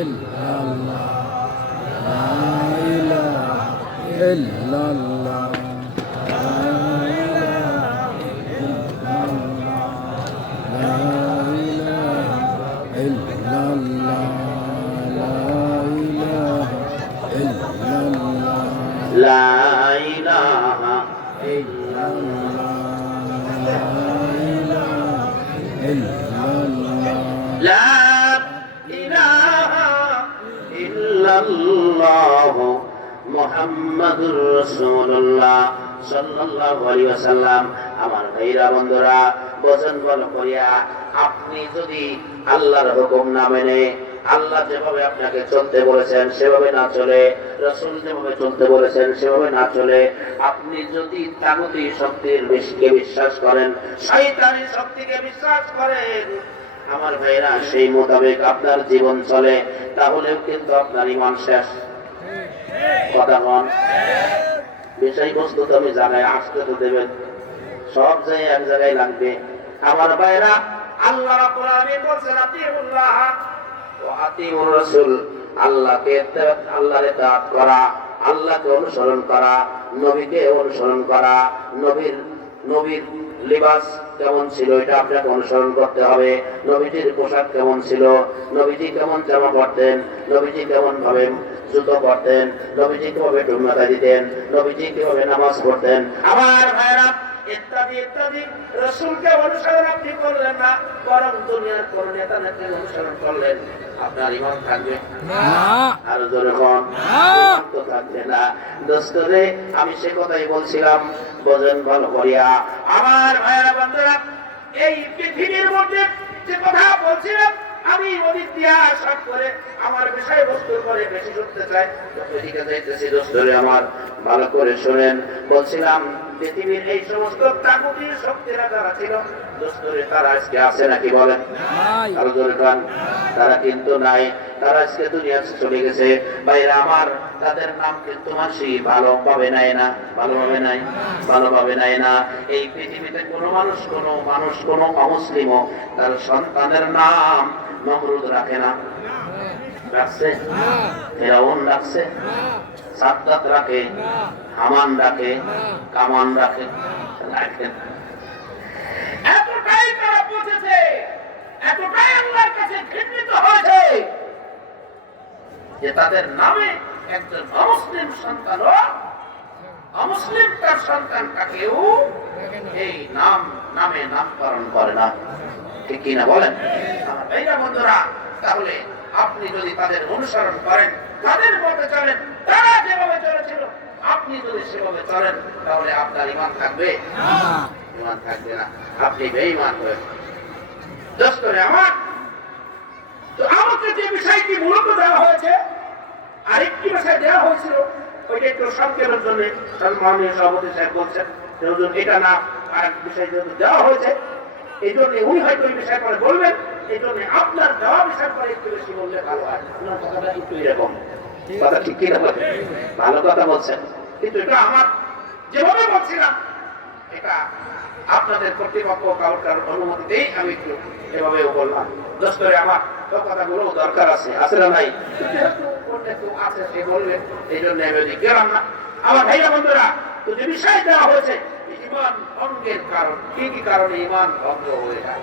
ইল্লাল্লাহ, লা ইলাহা ইল্লাল্লাহ, লা ইলাহা ইল্লাল্লাহ, লা ইলাহা ইল্লাল্লাহ, লা ইলাহা ইল্লাল্লাহ, লা ইলাহা ইল্লাল্লাহ, লা ইলাহা ইল্লাল্লাহ মুহাম্মাদুর রাসূলুল্লাহ সাল্লাল্লাহু আলাইহি ওয়াসাল্লাম। আমার ভাইরা বন্ধুরা, বোঝেন ভালো করিয়া, আপনি যদি আল্লাহর হুকুম না মেনে, আল্লাহ যেভাবে আপনাকে চলতে বলেছেন সেভাবে না চলে, রাসূল যেভাবে চলতে বলেছেন সেভাবে না চলে, আপনি যদি তাগুতি শক্তির বেশিকে বিশ্বাস করেন, শয়তানি শক্তিকে বিশ্বাস করেন, আমার ভাইরা সেই মোতাবেক আপনার জীবন চলে, তাহলেও কিন্তু আপনার ঈমান শেষ। কথা বল, বিষয়বস্তু তো আমি জানাই, আসতে তো দেবেন, সব জায়গায় এক জায়গায় লাগবে। আমার ভাইরা, আল্লাহ রাব্বুল আলামিন বলেন আতিউল্লাহ ওয়া আতিউর রাসূল, আল্লাহর ইতাআত করা, আল্লাহকে অনুসরণ করা, নবীকে অনুসরণ করা। নবীর লিবাস কেমন ছিল এটা আপনাকে অনুসরণ করতে হবে। নবীজির পোশাক কেমন ছিল, নবীজি কেমন জামা পরতেন, নবীজি কেমন ভাবে জুতো পরতেন, নবীজি কিভাবে টুকমাতা দিতেন, নবীজি কিভাবে নামাজ পড়তেন। আমার ভাইরা, ইত্যাদি ইত্যাদি রাসূলকে অনুসরণ আপনি করলেন না, বরং দুনিয়ার কোন নেতা নেত্রীর অনুসরণ করলেন, আপনার ঈমান থাকবে না, আর যখন তো থাকবে না। দোস্তরে, আমি সে কথাই বলছিলাম, বোঝেন ভালো করিয়া। আমার ভাইরা বন্ধুরা, এই পৃথিবীর মধ্যে যে কথা বলছিলাম, আমি ওদিক দিয়া সব করে আমার বিষয়বস্তুর করে বেশি শুনতে চাই, ওইদিকে যাইতেছি। দোস্তরে আমার, ভালো করে শোনেন। বলছিলাম পৃথিবীর এই সমস্ত প্রাকৃতিক শক্তিরা যারা ছিল, দোস্তরে তারা আজকে আছে নাকি বলেন? নাই, আরো জোরে গান, তারা কিন্তু নাই, তারা আজকে দুনিয়া চলে গেছে। ভাইরা আমার, তাদের নাম কিন্তু মানুষই ভালোভাবে নেয় না, ভালোভাবে নাই, ভালোভাবে নেয় না। এই পৃথিবীতে কোনো মানুষ কোনো অমুসলিমও তার সন্তানের নাম নমরুদ রাখে না। রাখছে? ফেরাউন রাখছে, সাদ্দাত রাখে, হামান রাখে, কামান রাখে, রাখেন। এতটাই তারা বুঝেছে, এতটাই আল্লাহর কাছে ঘৃণিত হয়েছে যে তাদের নামে একজন অমুসলিম সন্তানও, অমুসলিম তার সন্তানটাকেও এই নামে নামকরণ করে না। ঠিক কিনা বলেন? আমার ভাইরা বন্ধুরা, তাহলে আপনি যদি তাদের অনুসরণ করেন, তাদের মতে চলেন, তারা যেভাবে চলেছিল আপনি যদি সেভাবে চলেন, তাহলে আপনার ঈমান থাকবে? ঈমান থাকবে না, আপনি বেঈমান হবেন। দোস্তরে আমার, তো আমাকে যে বিষয়টি মূলত দেওয়া হয়েছে, আরেকটি বিষয় দেওয়া হয়েছিল, ওইটা একটু সংক্ষেপের জন্য মাননীয় সভাপতি সাহেব বলছেন, এটা না, আরেক বিষয় যেহেতু দেওয়া হয়েছে, এই জন্য উনি হয়তো ওই বিষয় পরে বলবেন। এই জন্য আপনার জবাব হিসাব করে একটু বেশি বললে ভালো হয়। আপনার কথাটা একটু এরকম কথা, ঠিক কিনা বলেন? ভালো কথা বলছেন, কিন্তু এটা আমার যেভাবে বলছিলাম এটা আপনাদের কর্তৃপক্ষ কারোর অনুমতিতেই আমি একটু এভাবেও বললাম। দোস্তরে আমার তো কথাগুলো দরকার আছে, আছে না নাই? যেহেতু একটু আছে সে বলবেন, এই জন্য আমি গেলাম না। আমার ভাইরা বন্ধুরা, তো যে বিষয় দেওয়া হয়েছে ইমান ভঙ্গের কারণ, কি কি কারণে ইমান ভঙ্গ হয়ে যায়?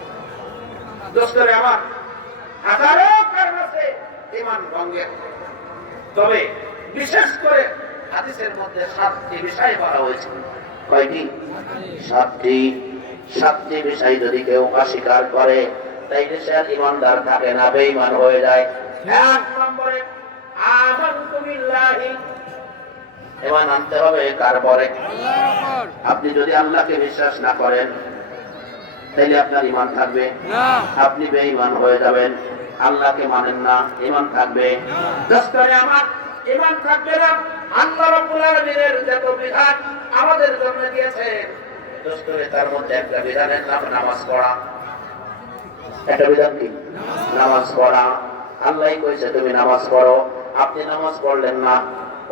দোস্তরে আমার হাজারো কারণ আছে ইমান ভঙ্গের, তবে বিশেষ করে হাদিসের মধ্যে 7টি বিষয় বলা হয়েছে। কয়টি? 7টি বিষয় যদি কেউ অস্বীকার করে তাইলে সে আর ইমানদার থাকে না, বেঈমান হয়ে যায়। 1 নম্বরে আমানতু বিল্লাহি, ইমান আনতে হবে কার পরে? আপনি যদি আল্লাহকে বিশ্বাস না করেন তাইলে আপনার ইমান থাকবে না, আপনি বেঈমান হয়ে যাবেন। আল্লাহকে মানেন না, ইমান থাকবে? দোস্তরে আমার, ইমান থাকবে না। আল্লাহ রাব্বুল আলামিনের যত বিধান আমাদের জন্য দিয়েছেন দোস্তরে, তার মধ্যে একটা বিধানের নাম নামাজ পড়া। একটা বিধান কি? নামাজ পড়া। আল্লাহই কইছে তুমি নামাজ পড়ো, আপনি নামাজ পড়লেন না,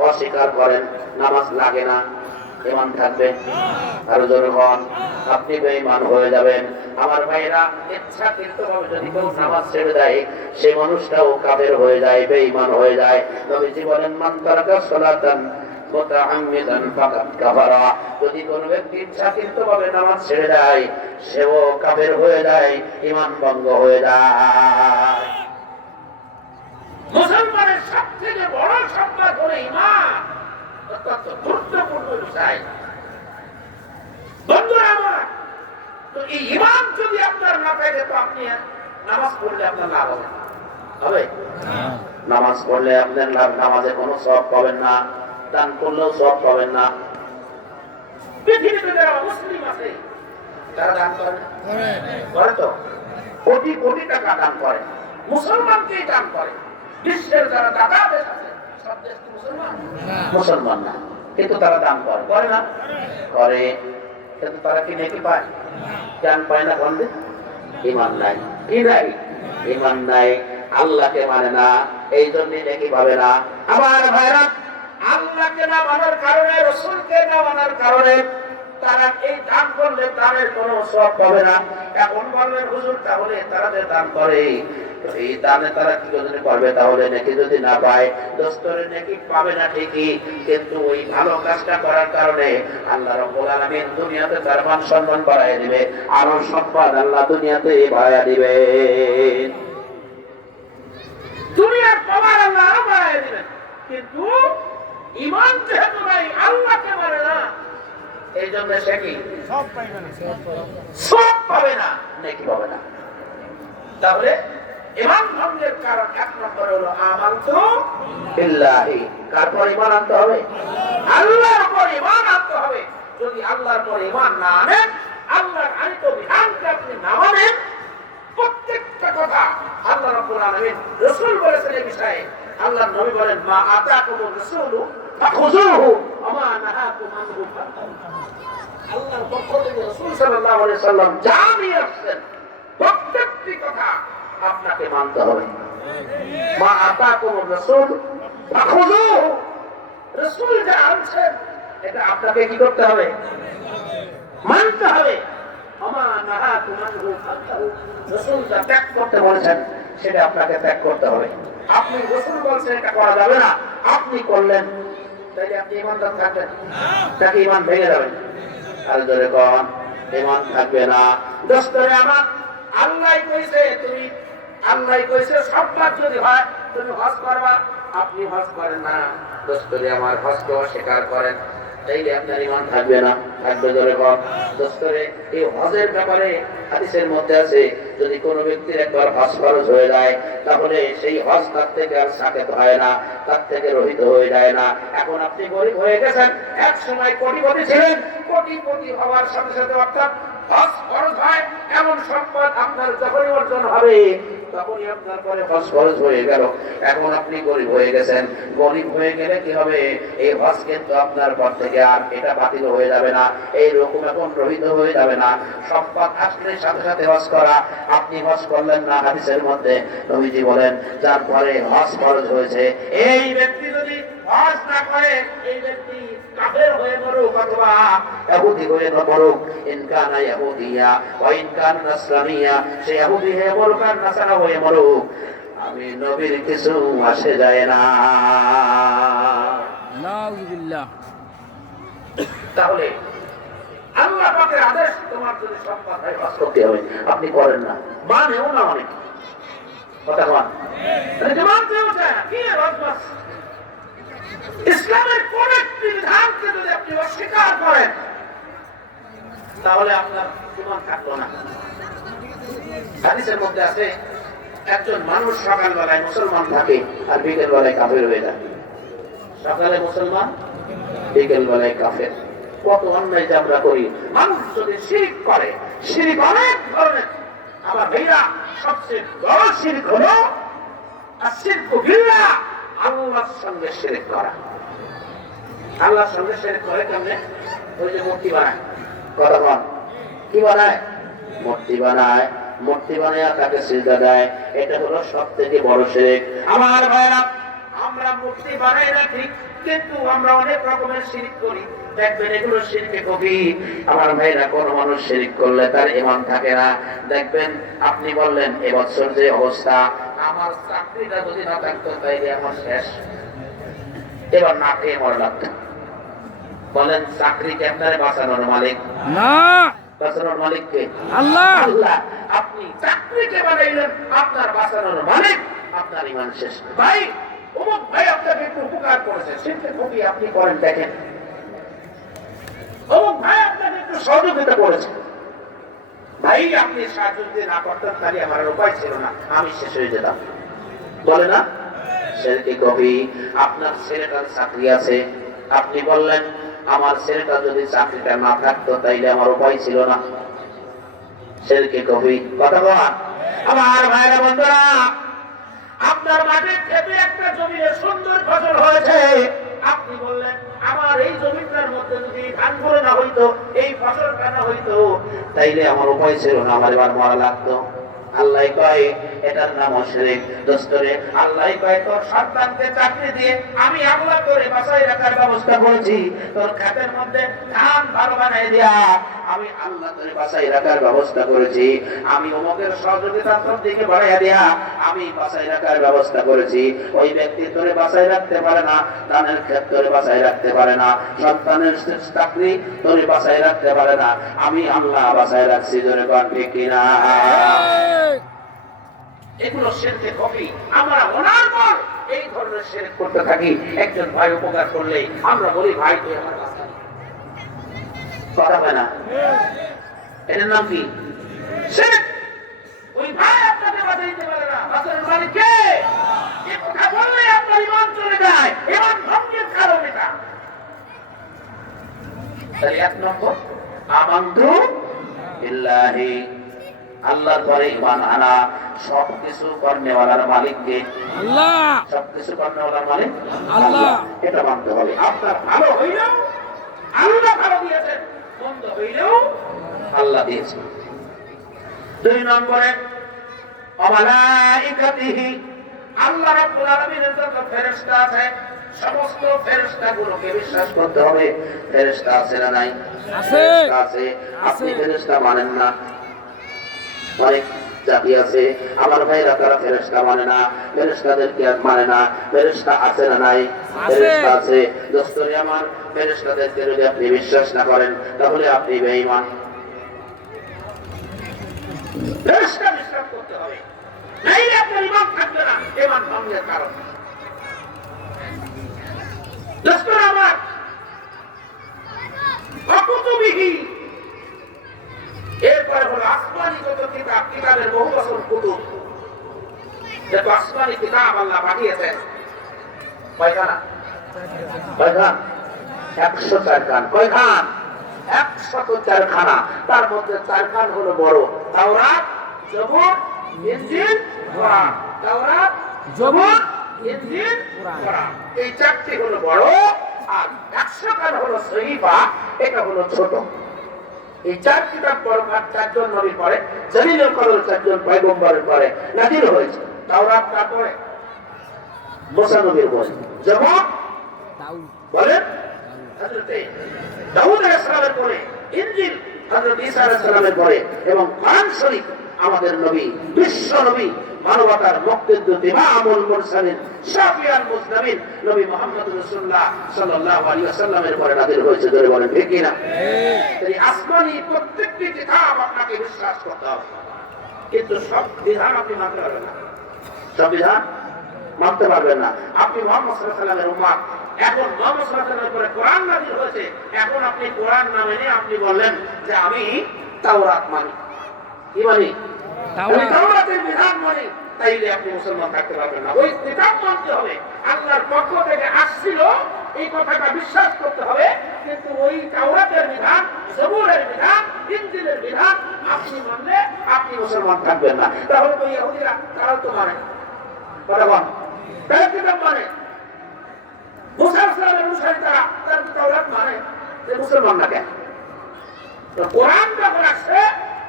অস্বীকার করেন, নামাজ লাগে না, ইমান থাকবে? আরো জোরে বলেন, আপনি বেঈমান হয়ে যাবেন। আমার ভাইরা, ইচ্ছাকৃতভাবে যদি কেউ নামাজ ছেড়ে দেয় সেই মানুষটাও কাফের হয়ে যায়, বেঈমান হয়ে যায়। নবীজি বলেন মান তারাকা সালাতান মুতাআম্মিদান ফাকাদ কাফারা, যদি কোন ব্যক্তি ইচ্ছাকৃতভাবে নামাজ ছেড়ে দেয় সেও কাফের হয়ে যায়, ঈমান ভঙ্গ হয়ে যায়। মুসলমানের সবথেকে বড় সম্পদ হলো ঈমান, অত্যন্ত গুরুত্বপূর্ণ বিষয়। বন্ধুরা আমার, তো এই ঈমান যদি আপনার না থাকে তো আপনি নামাজ পড়লে আপনার লাভ হবে? হবে? নামাজ পড়লে আপনার লাভ, নামাজে কোনো সওয়াব পাবেন না, দান করলেও সওয়াব পাবেন না। পৃথিবীতে যারা মুসলিম আছে তারা দান করে, করে তো কোটি কোটি টাকা দান করে, মুসলমানকেই দান করে। বিশ্বের যারা দাতা দেশ আছে সব দেশ কি মুসলমান? মুসলমান না, কিন্তু তারা দান করে, করে না? করে, কিন্তু তারা কি নেকি পায়? জ্ঞান পায় না। বন্ধে ঈমান নাই, কি নাই? ঈমান নাই, আল্লাহকে মানে না, এই জন্য নেকি পাবে না। আমার ভাইরা, আল্লাহকে না মানার কারণে, রাসূলকে না মানার কারণে তারা এই দান করলে দানের কোনো সওয়াব পাবে না। এখন বলবেন হুজুর তাহলে তারা যে দান করে এই দানে তারা কি করে করবে? তাহলে নেকি যদি না পায়, দোস্তরে নেকি পাবে না ঠিকই, কিন্তু ওই ভালো কাজটা করার কারণে আল্লাহ রাব্বুল আলামিন দুনিয়াতে তার মান সম্মান বাড়ায় দিবে, আরো সম্পদ আল্লাহ দুনিয়াতে বাড়ায় দিবে, দুনিয়ার পাওয়ার আল্লাহ আরো বাড়ায় দিবেন। কিন্তু ঈমান যেহেতু নাই, আল্লাহকে মানে না, এই জন্য সে কি সব পাবে না, সব পাবে না, নেকি পাবে না। তাহলে ঈমান ভঙ্গের কারণ 1 নম্বরে হলো আমানতু বিল্লাহি। কার পর ঈমান আনতে হবে? আল্লাহর উপর ঈমান আনতে হবে। যদি আল্লাহর উপর ঈমান না আনেন, আল্লাহর আনিত বিধানকে আপনি না মানেন, প্রত্যেকটা কথা আল্লাহ রাব্বুল আলামিন রাসূল বলেছেন এই বিষয়ে। আল্লাহর নবী বলেন মা আতাকুমুর রাসূলু ফাখুযুহু ওয়া মা নাহাকুম আনহু ফান্তাহু। আল্লাহর পক্ষ থেকে রাসূল সাল্লাল্লাহু আলাইহি সাল্লাম যা নিয়ে আসছেন প্রত্যেকটি কথা আপনাকে মানতে হবে। মা আতাকুমুর রাসূল ফাখুযুহু, রাসূল যা আনছেন এটা আপনাকে কি করতে হবে? মানতে হবে। ওয়া মা নাহাকুম আনহু ফান্তাহু, রাসূল যা ত্যাগ করতে বলেছেন সেটা আপনাকে ত্যাগ করতে হবে। আপনি রাসূল বলছেন এটা করা যাবে না, আপনি করলেন, তাইলে আপনি ঈমানদার থাকবেন নাকি ঈমান ভেঙে যাবেন? আর ধরে কোন ঈমান থাকবে না। দোস্তরে আমার, আল্লাহই কইছে তুমি, আল্লাহই কইছে সববার যদি হয় তুমি হজ করবা, আপনি হজ করেন না, দোস্তরে আমার হজকে অস্বীকার করেন, তাইলে আপনার ঈমান থাকবে না, থাকবে ধরে কোন। দোস্তরে এই হজের ব্যাপারে হাদিসের মধ্যে আছে যদি কোনো ব্যক্তির একবার হজ ফরজ হয়ে যায় তাহলে সেই হজ তার থেকে আর সাকেত হয় না, তার থেকে রহিত হয়ে যায় না। এখন আপনি গরিব হয়ে গেছেন, এক সময় কোটিপতি ছিলেন, কোটিপতি হওয়ার সাথে সাথে অর্থাৎ হজ ফরজ হয় এমন সম্পদ আপনার যখনই অর্জন হবে তখনই আপনার পরে হজ ফরজ হয়ে গেল। এখন আপনি গরিব হয়ে গেছেন, গরিব হয়ে গেলে কি হবে, এই হজ কিন্তু আপনার পর থেকে আর এটা বাতিল হয়ে যাবে না, এই রকম এখন রহিত হয়ে যাবে না। সম্পদ আসলে সাথে সাথে হজ করা। আপনি হজ করলেন না, হাদিসের মধ্যে নবীজি বলেন যার পরে হজ ফরজ হয়েছে এই ব্যক্তি যদি হজ না করে, এই ব্যক্তি কাফের হয়ে মরুক অথবা ইহুদি হয়ে মরুক, ইন কানা ইহুদিয়া ওয়া ইন কানা নাসরানিয়া, সে ইহুদি হয়ে মরুক আর নাসারা হয়ে মরুক, আমি নবীর কিছু আসে যায় না। নাউযুবিল্লাহ। তাহলে আল্লাহ পাকের আদেশ, তোমার যদি সম্পদ হয় হজ করতে হবে, আপনি করেন না, মানেও না অনেক কথা বল, তাহলে মানতেও চায় না, কি হজ বাস। ইসলামের কোন একটি বিধানকে যদি আপনি অস্বীকার করেন, তাহলে আপনার ঈমান থাকলো না। হাদিসের মধ্যে আছে একজন মানুষ সকালবেলায় মুসলমান থাকে আর বিকেল বেলায় কাফের হয়ে যায়। সকালে মুসলমান, বিকেল বেলায় কাফের। কত অন্যায় যে আমরা করি। মানুষ যদি শিরক করে, শিরক অনেক ধরনের। আমার ভাইরা, সবচেয়ে বড় শিরক হলো আশিরকু বিল্লাহ, আল্লাহর সঙ্গে শিরক করা। আল্লাহর সঙ্গে শিরক করে কেমনে? ওই যে মূর্তি বানায়, কথা বল, কি বানায়? মূর্তি বানায়, মূর্তি বানায় তাকে সিজদা দেয়, এটা হলো সবথেকে বড় শিরক। আমার ভাইরা, আমরা মূর্তি বানাই না ঠিক, কিন্তু আমরা অনেক রকমের শিরক করি। দেখবেন এগুলো শিরকে কবির। আমার ভাইরা, কোন মানুষ শিরক করলে তার ঈমান থাকে না। দেখবেন আপনি বললেন এবছর যে অবস্থা, আমার চাকরিটা যদি না থাকতো তাইলে আমার শেষ, এবার না খেয়ে মরা লাগতো। বলেন চাকরি কে আপনারে বাঁচানোর মালিক? না, বাঁচানোর মালিক কে? আল্লাহ। আল্লাহ। আপনি চাকরিকে বানাইলেন, আপনার বাঁচানোর মালিক, আপনার ঈমান শেষ। ভাই, অমুক ভাই আপনাকে একটু উপকার করেছে, শিরকে কবি আপনি করেন, দেখেন অমুক ভাই আপনাকে একটু সহযোগিতা করেছে, ভাই আপনি সাহায্য যদি না করতেন তাহলে আমার উপায় ছিল না, আমি শেষ হয়ে যেতাম। বলে না শিরকে কবি। আপনার ছেলেটার চাকরি আছে, আপনি বললেন আমার ছেলেটা যদি চাকরিটা না থাকতো তাইলে আমার উপায় ছিল না, শিরকে কবি। কথা বল। আমার ভাইরা বন্ধুরা, আপনার মাঠের ক্ষেতে একটা জমিতে সুন্দর ফসল হয়েছে, আপনি বললেন আমার এই জমিটার মধ্যে যদি ধানগুলো না হইতো, এই ফসলটা না হইতো, তাইলে আমার উপায় ছিল না, আমার এবার মরা লাগতো। আল্লাহ কয় এটার নাম শিরক। দোস্তরে, আল্লাহ কয় তোর সন্তানকে চাকরি দিয়ে আমি আল্লাহ করে বাঁচাই রাখার ব্যবস্থা করেছি, তোর ক্ষেতের মধ্যে ধান ভালো বানাই দিয়া আমি আল্লাহ করে বাঁচাই রাখার ব্যবস্থা করেছি, আমি অমুকের সহযোগিতা তোর দিকে বাড়াইয়া দিয়া আমি বাঁচাই রাখার ব্যবস্থা করেছি। ওই ব্যক্তি তোরে বাঁচাই রাখতে পারে না, ধানের ক্ষেত তোরে বাঁচাই রাখতে পারে না, সন্তানের চাকরি তোরে বাঁচাই রাখতে পারে না, আমি আল্লাহ বাঁচাই রাখছি। জোরে বল ঠিক কিনা? এগুলো শিরকে কবি। আমরা ওনার পর এই ধরনের শিরক করতে থাকি। একজন ভাই উপকার করলে আমরা বলি ভাই তুই আমার বাঁচা, কথা হয় না? এটার নাম কি? শিরক। ওই ভাই আপনাকে বাঁচাইতে পারে না, বাঁচানোর মালিক কে? এই কথা বললে আপনার ঈমান চলে যায়, ঈমান ভঙ্গের কারণ এটা। তাহলে এক নম্বর, আমানতু বিল্লাহি, আল্লাহর পরে ঈমান আনা। সবকিছু করনেওয়ালার মালিক কে? আল্লাহ। সবকিছু করনেওয়ালার মালিক আল্লাহ। এটা মানতে হবে। আপনার ভালো হইলেও আল্লাহ ভালো দিয়েছেন, মন্দ হইলেও আল্লাহ দিয়েছেন। দুই নম্বরে, মালাইকাতিহি, আল্লাহ রাব্বুল আলামিনের যত ফেরেশতা আছে সমস্ত ফেরেশতাগুলোকে বিশ্বাস করতে হবে। ফেরেশতা আছে না নাই? আছে। আছে। আপনি ফেরেশতা মানেন না, অনেক জাতি আছে আমার ভাইরা, তারা ফেরেশতা মানে না, ফেরেশতাদেরকে মানে না। ফেরেশতা আছে না নাই? ফেরেশতা আছে। দোস্তরে আমার, ফেরেশতাদেরকে যদি আপনি বিশ্বাস না করেন তাহলে আপনি বেঈমান। ফেরেশতা বিশ্বাস করতে হবে, নাইলে আপনার ঈমান থাকবে না, ঈমান ভঙ্গের কারণ। দোস্তরে আমার, অকুতুবিহি, এরপরে হলো আসমানি যত কিতাব, কিতাবের বহু বছর কুতুব, যত আসমানি কিতাব আল্লাহ পাঠিয়েছেন, কয়খানা? কয়খান? 104 খান। কয়খান? 104 খানা। তার মধ্যে 4 খান হলো বড়, তাওরাত, জবুর, ইনজিল, কোরআন। তাওরাত, জবুর, ইনজিল, কোরআন। এই চারটি হলো বড়, আর 100 খান হলো সহিফা, এটা হলো ছোট। এই চার কিতাব বড়, চারজন নবীর পরে, জলিলুল কদর চারজন পয়গম্বরের পরে নাযিল হয়েছে। তাওরাত তারপরে মুসা নবীর বই, জবুর দাউদ বলেন হযরত দাউদ আলাইহিস সালামের পরে, ইনজিল হযরত ঈসা আলাইহিস সালামের পরে, এবং কোরআন শরীফ আমাদের নবী, বিশ্ব নবী, মানবতার মুক্তিদূত, ইমামুল মুরসালিন, শাফিউল মুজনাবিন নবী মুহাম্মদ রাসূলুল্লাহ সাল্লাল্লাহু আলাইহি ওয়াসাল্লামের পরে নাযিল হয়েছে। ধরে বলেন ঠিক কি না? এই আসমানি প্রত্যেকটি কিতাব আপনাকে বিশ্বাস করতে হবে, কিন্তু সব বিধান আপনি মানতে পারবেন না। সব বিধান মানতে পারবেন না। আপনি মুহাম্মদ সাল্লাল্লাহু আলাইহি ওয়াসাল্লামের উম্মত, এখন মুহাম্মদ সাল্লাল্লাহু আলাইহি ওয়াসাল্লামের পরে কোরআন নাযিল হয়েছে, এখন আপনি কোরআন না মেনে আপনি বললেন যে আমি তাওরাত মানি। কি মানি? আমি তাওরাতের বিধান মানি। তাইলে আপনি মুসলমান থাকতে পারবেন না। ওই কিতাব মানতে হবে, আল্লাহর পক্ষ থেকে আসছিল, এই কথাটা বিশ্বাস করতে হবে, কিন্তু ওই তাওরাতের বিধান, জবুরের বিধান, ইনজিলের বিধান আপনি মানলে আপনি মুসলমান থাকবেন না। তাহলে তো ইহুদিরা তারাও তো মানে, কথা বল, তারা কিতাব মানে, মুসা সালামের অনুসারী তারা, তারা তো তাওরাত মানে, যে মুসলমান না কেন? তো কোরআন যখন আসছে,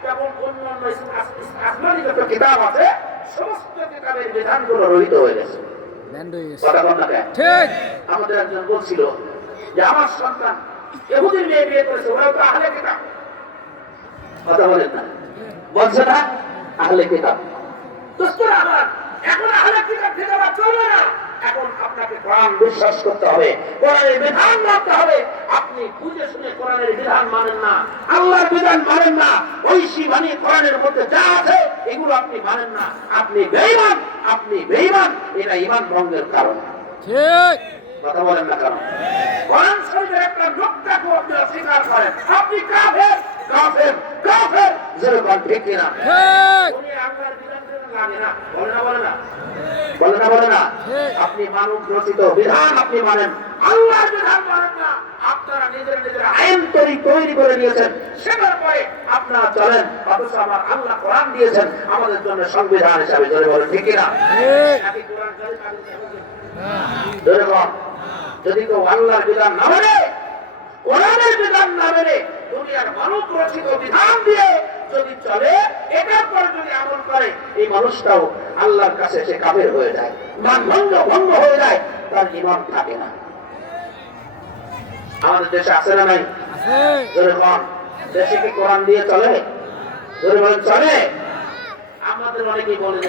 তখন অন্যান্য আসমানি যত কিতাব আছে, সমস্ত কিতাবের বিধানগুলো রহিত হয়ে গেছে। কথা বল না কেন? ঠিক। আমাদের একজন বলছিল যে আমার সন্তান ইহুদির মেয়ে বিয়ে করেছে, ওরা তো আহলে কিতাব। কথা বলেন না, বলছে না আহলে কিতাব। দোস্তরা আমার, এখন আহলে কিতাব থেকে আবার চলবে না। এখন আপনাকে কোরআন বিশ্বাস করতে হবে, কোরআনের বিধান মানতে হবে। আপনি বুঝে শুনে কোরআনের বিধান মানেন না, আল্লাহর বিধান মানেন না, ঐশী বাণী কোরআনের মধ্যে যা আছে এগুলো আপনি মানেন না, আপনি বেঈমান, আপনি বেঈমান। এটা ঈমান ভঙ্গের কারণ। ঠিক। কথা বলেন না কেন? কোরআন শরীফের একটা নোক্তাকে আপনি অস্বীকার করেন, আপনি কাফের, কাফের, কাফের। যেরকম ঠিক কিনা? ঠিক। উনি আল্লাহর বিধান লাগে না, বলে না, বলে না, বলে না, বলে না। আপনি মানব রচিত বিধান আপনি মানেন, আল্লাহর বিধান মানেন না। আপনারা নিজের নিজের আইন তৈরি করে নিয়েছেন, সেটার পরে আপনারা চলেন, অথচ আমার আল্লাহ কোরআন দিয়েছেন আমাদের জন্য সংবিধান হিসাবে। জোরে বলেন ঠিক কিনা? নাকি কোরআন জোরে বল। যদি কেউ আল্লাহর বিধান না মানে, কোরআনের বিধান না মেনে, দুনিয়ার মানব রচিত বিধান দিয়ে যদি চলে, এটার পর যদি আমল করে, এই মানুষটাও আল্লাহর কাছে সে কাফের হয়ে যায়, মান ভঙ্গ হয়ে যায়, তার ঈমান থাকে না। আমাদের দেশে আছে না নাই? জোরে বল। দেশে কি কোরআন দিয়ে চলে? জোরে বলেন চলে? আমাদের অনেকেই বলে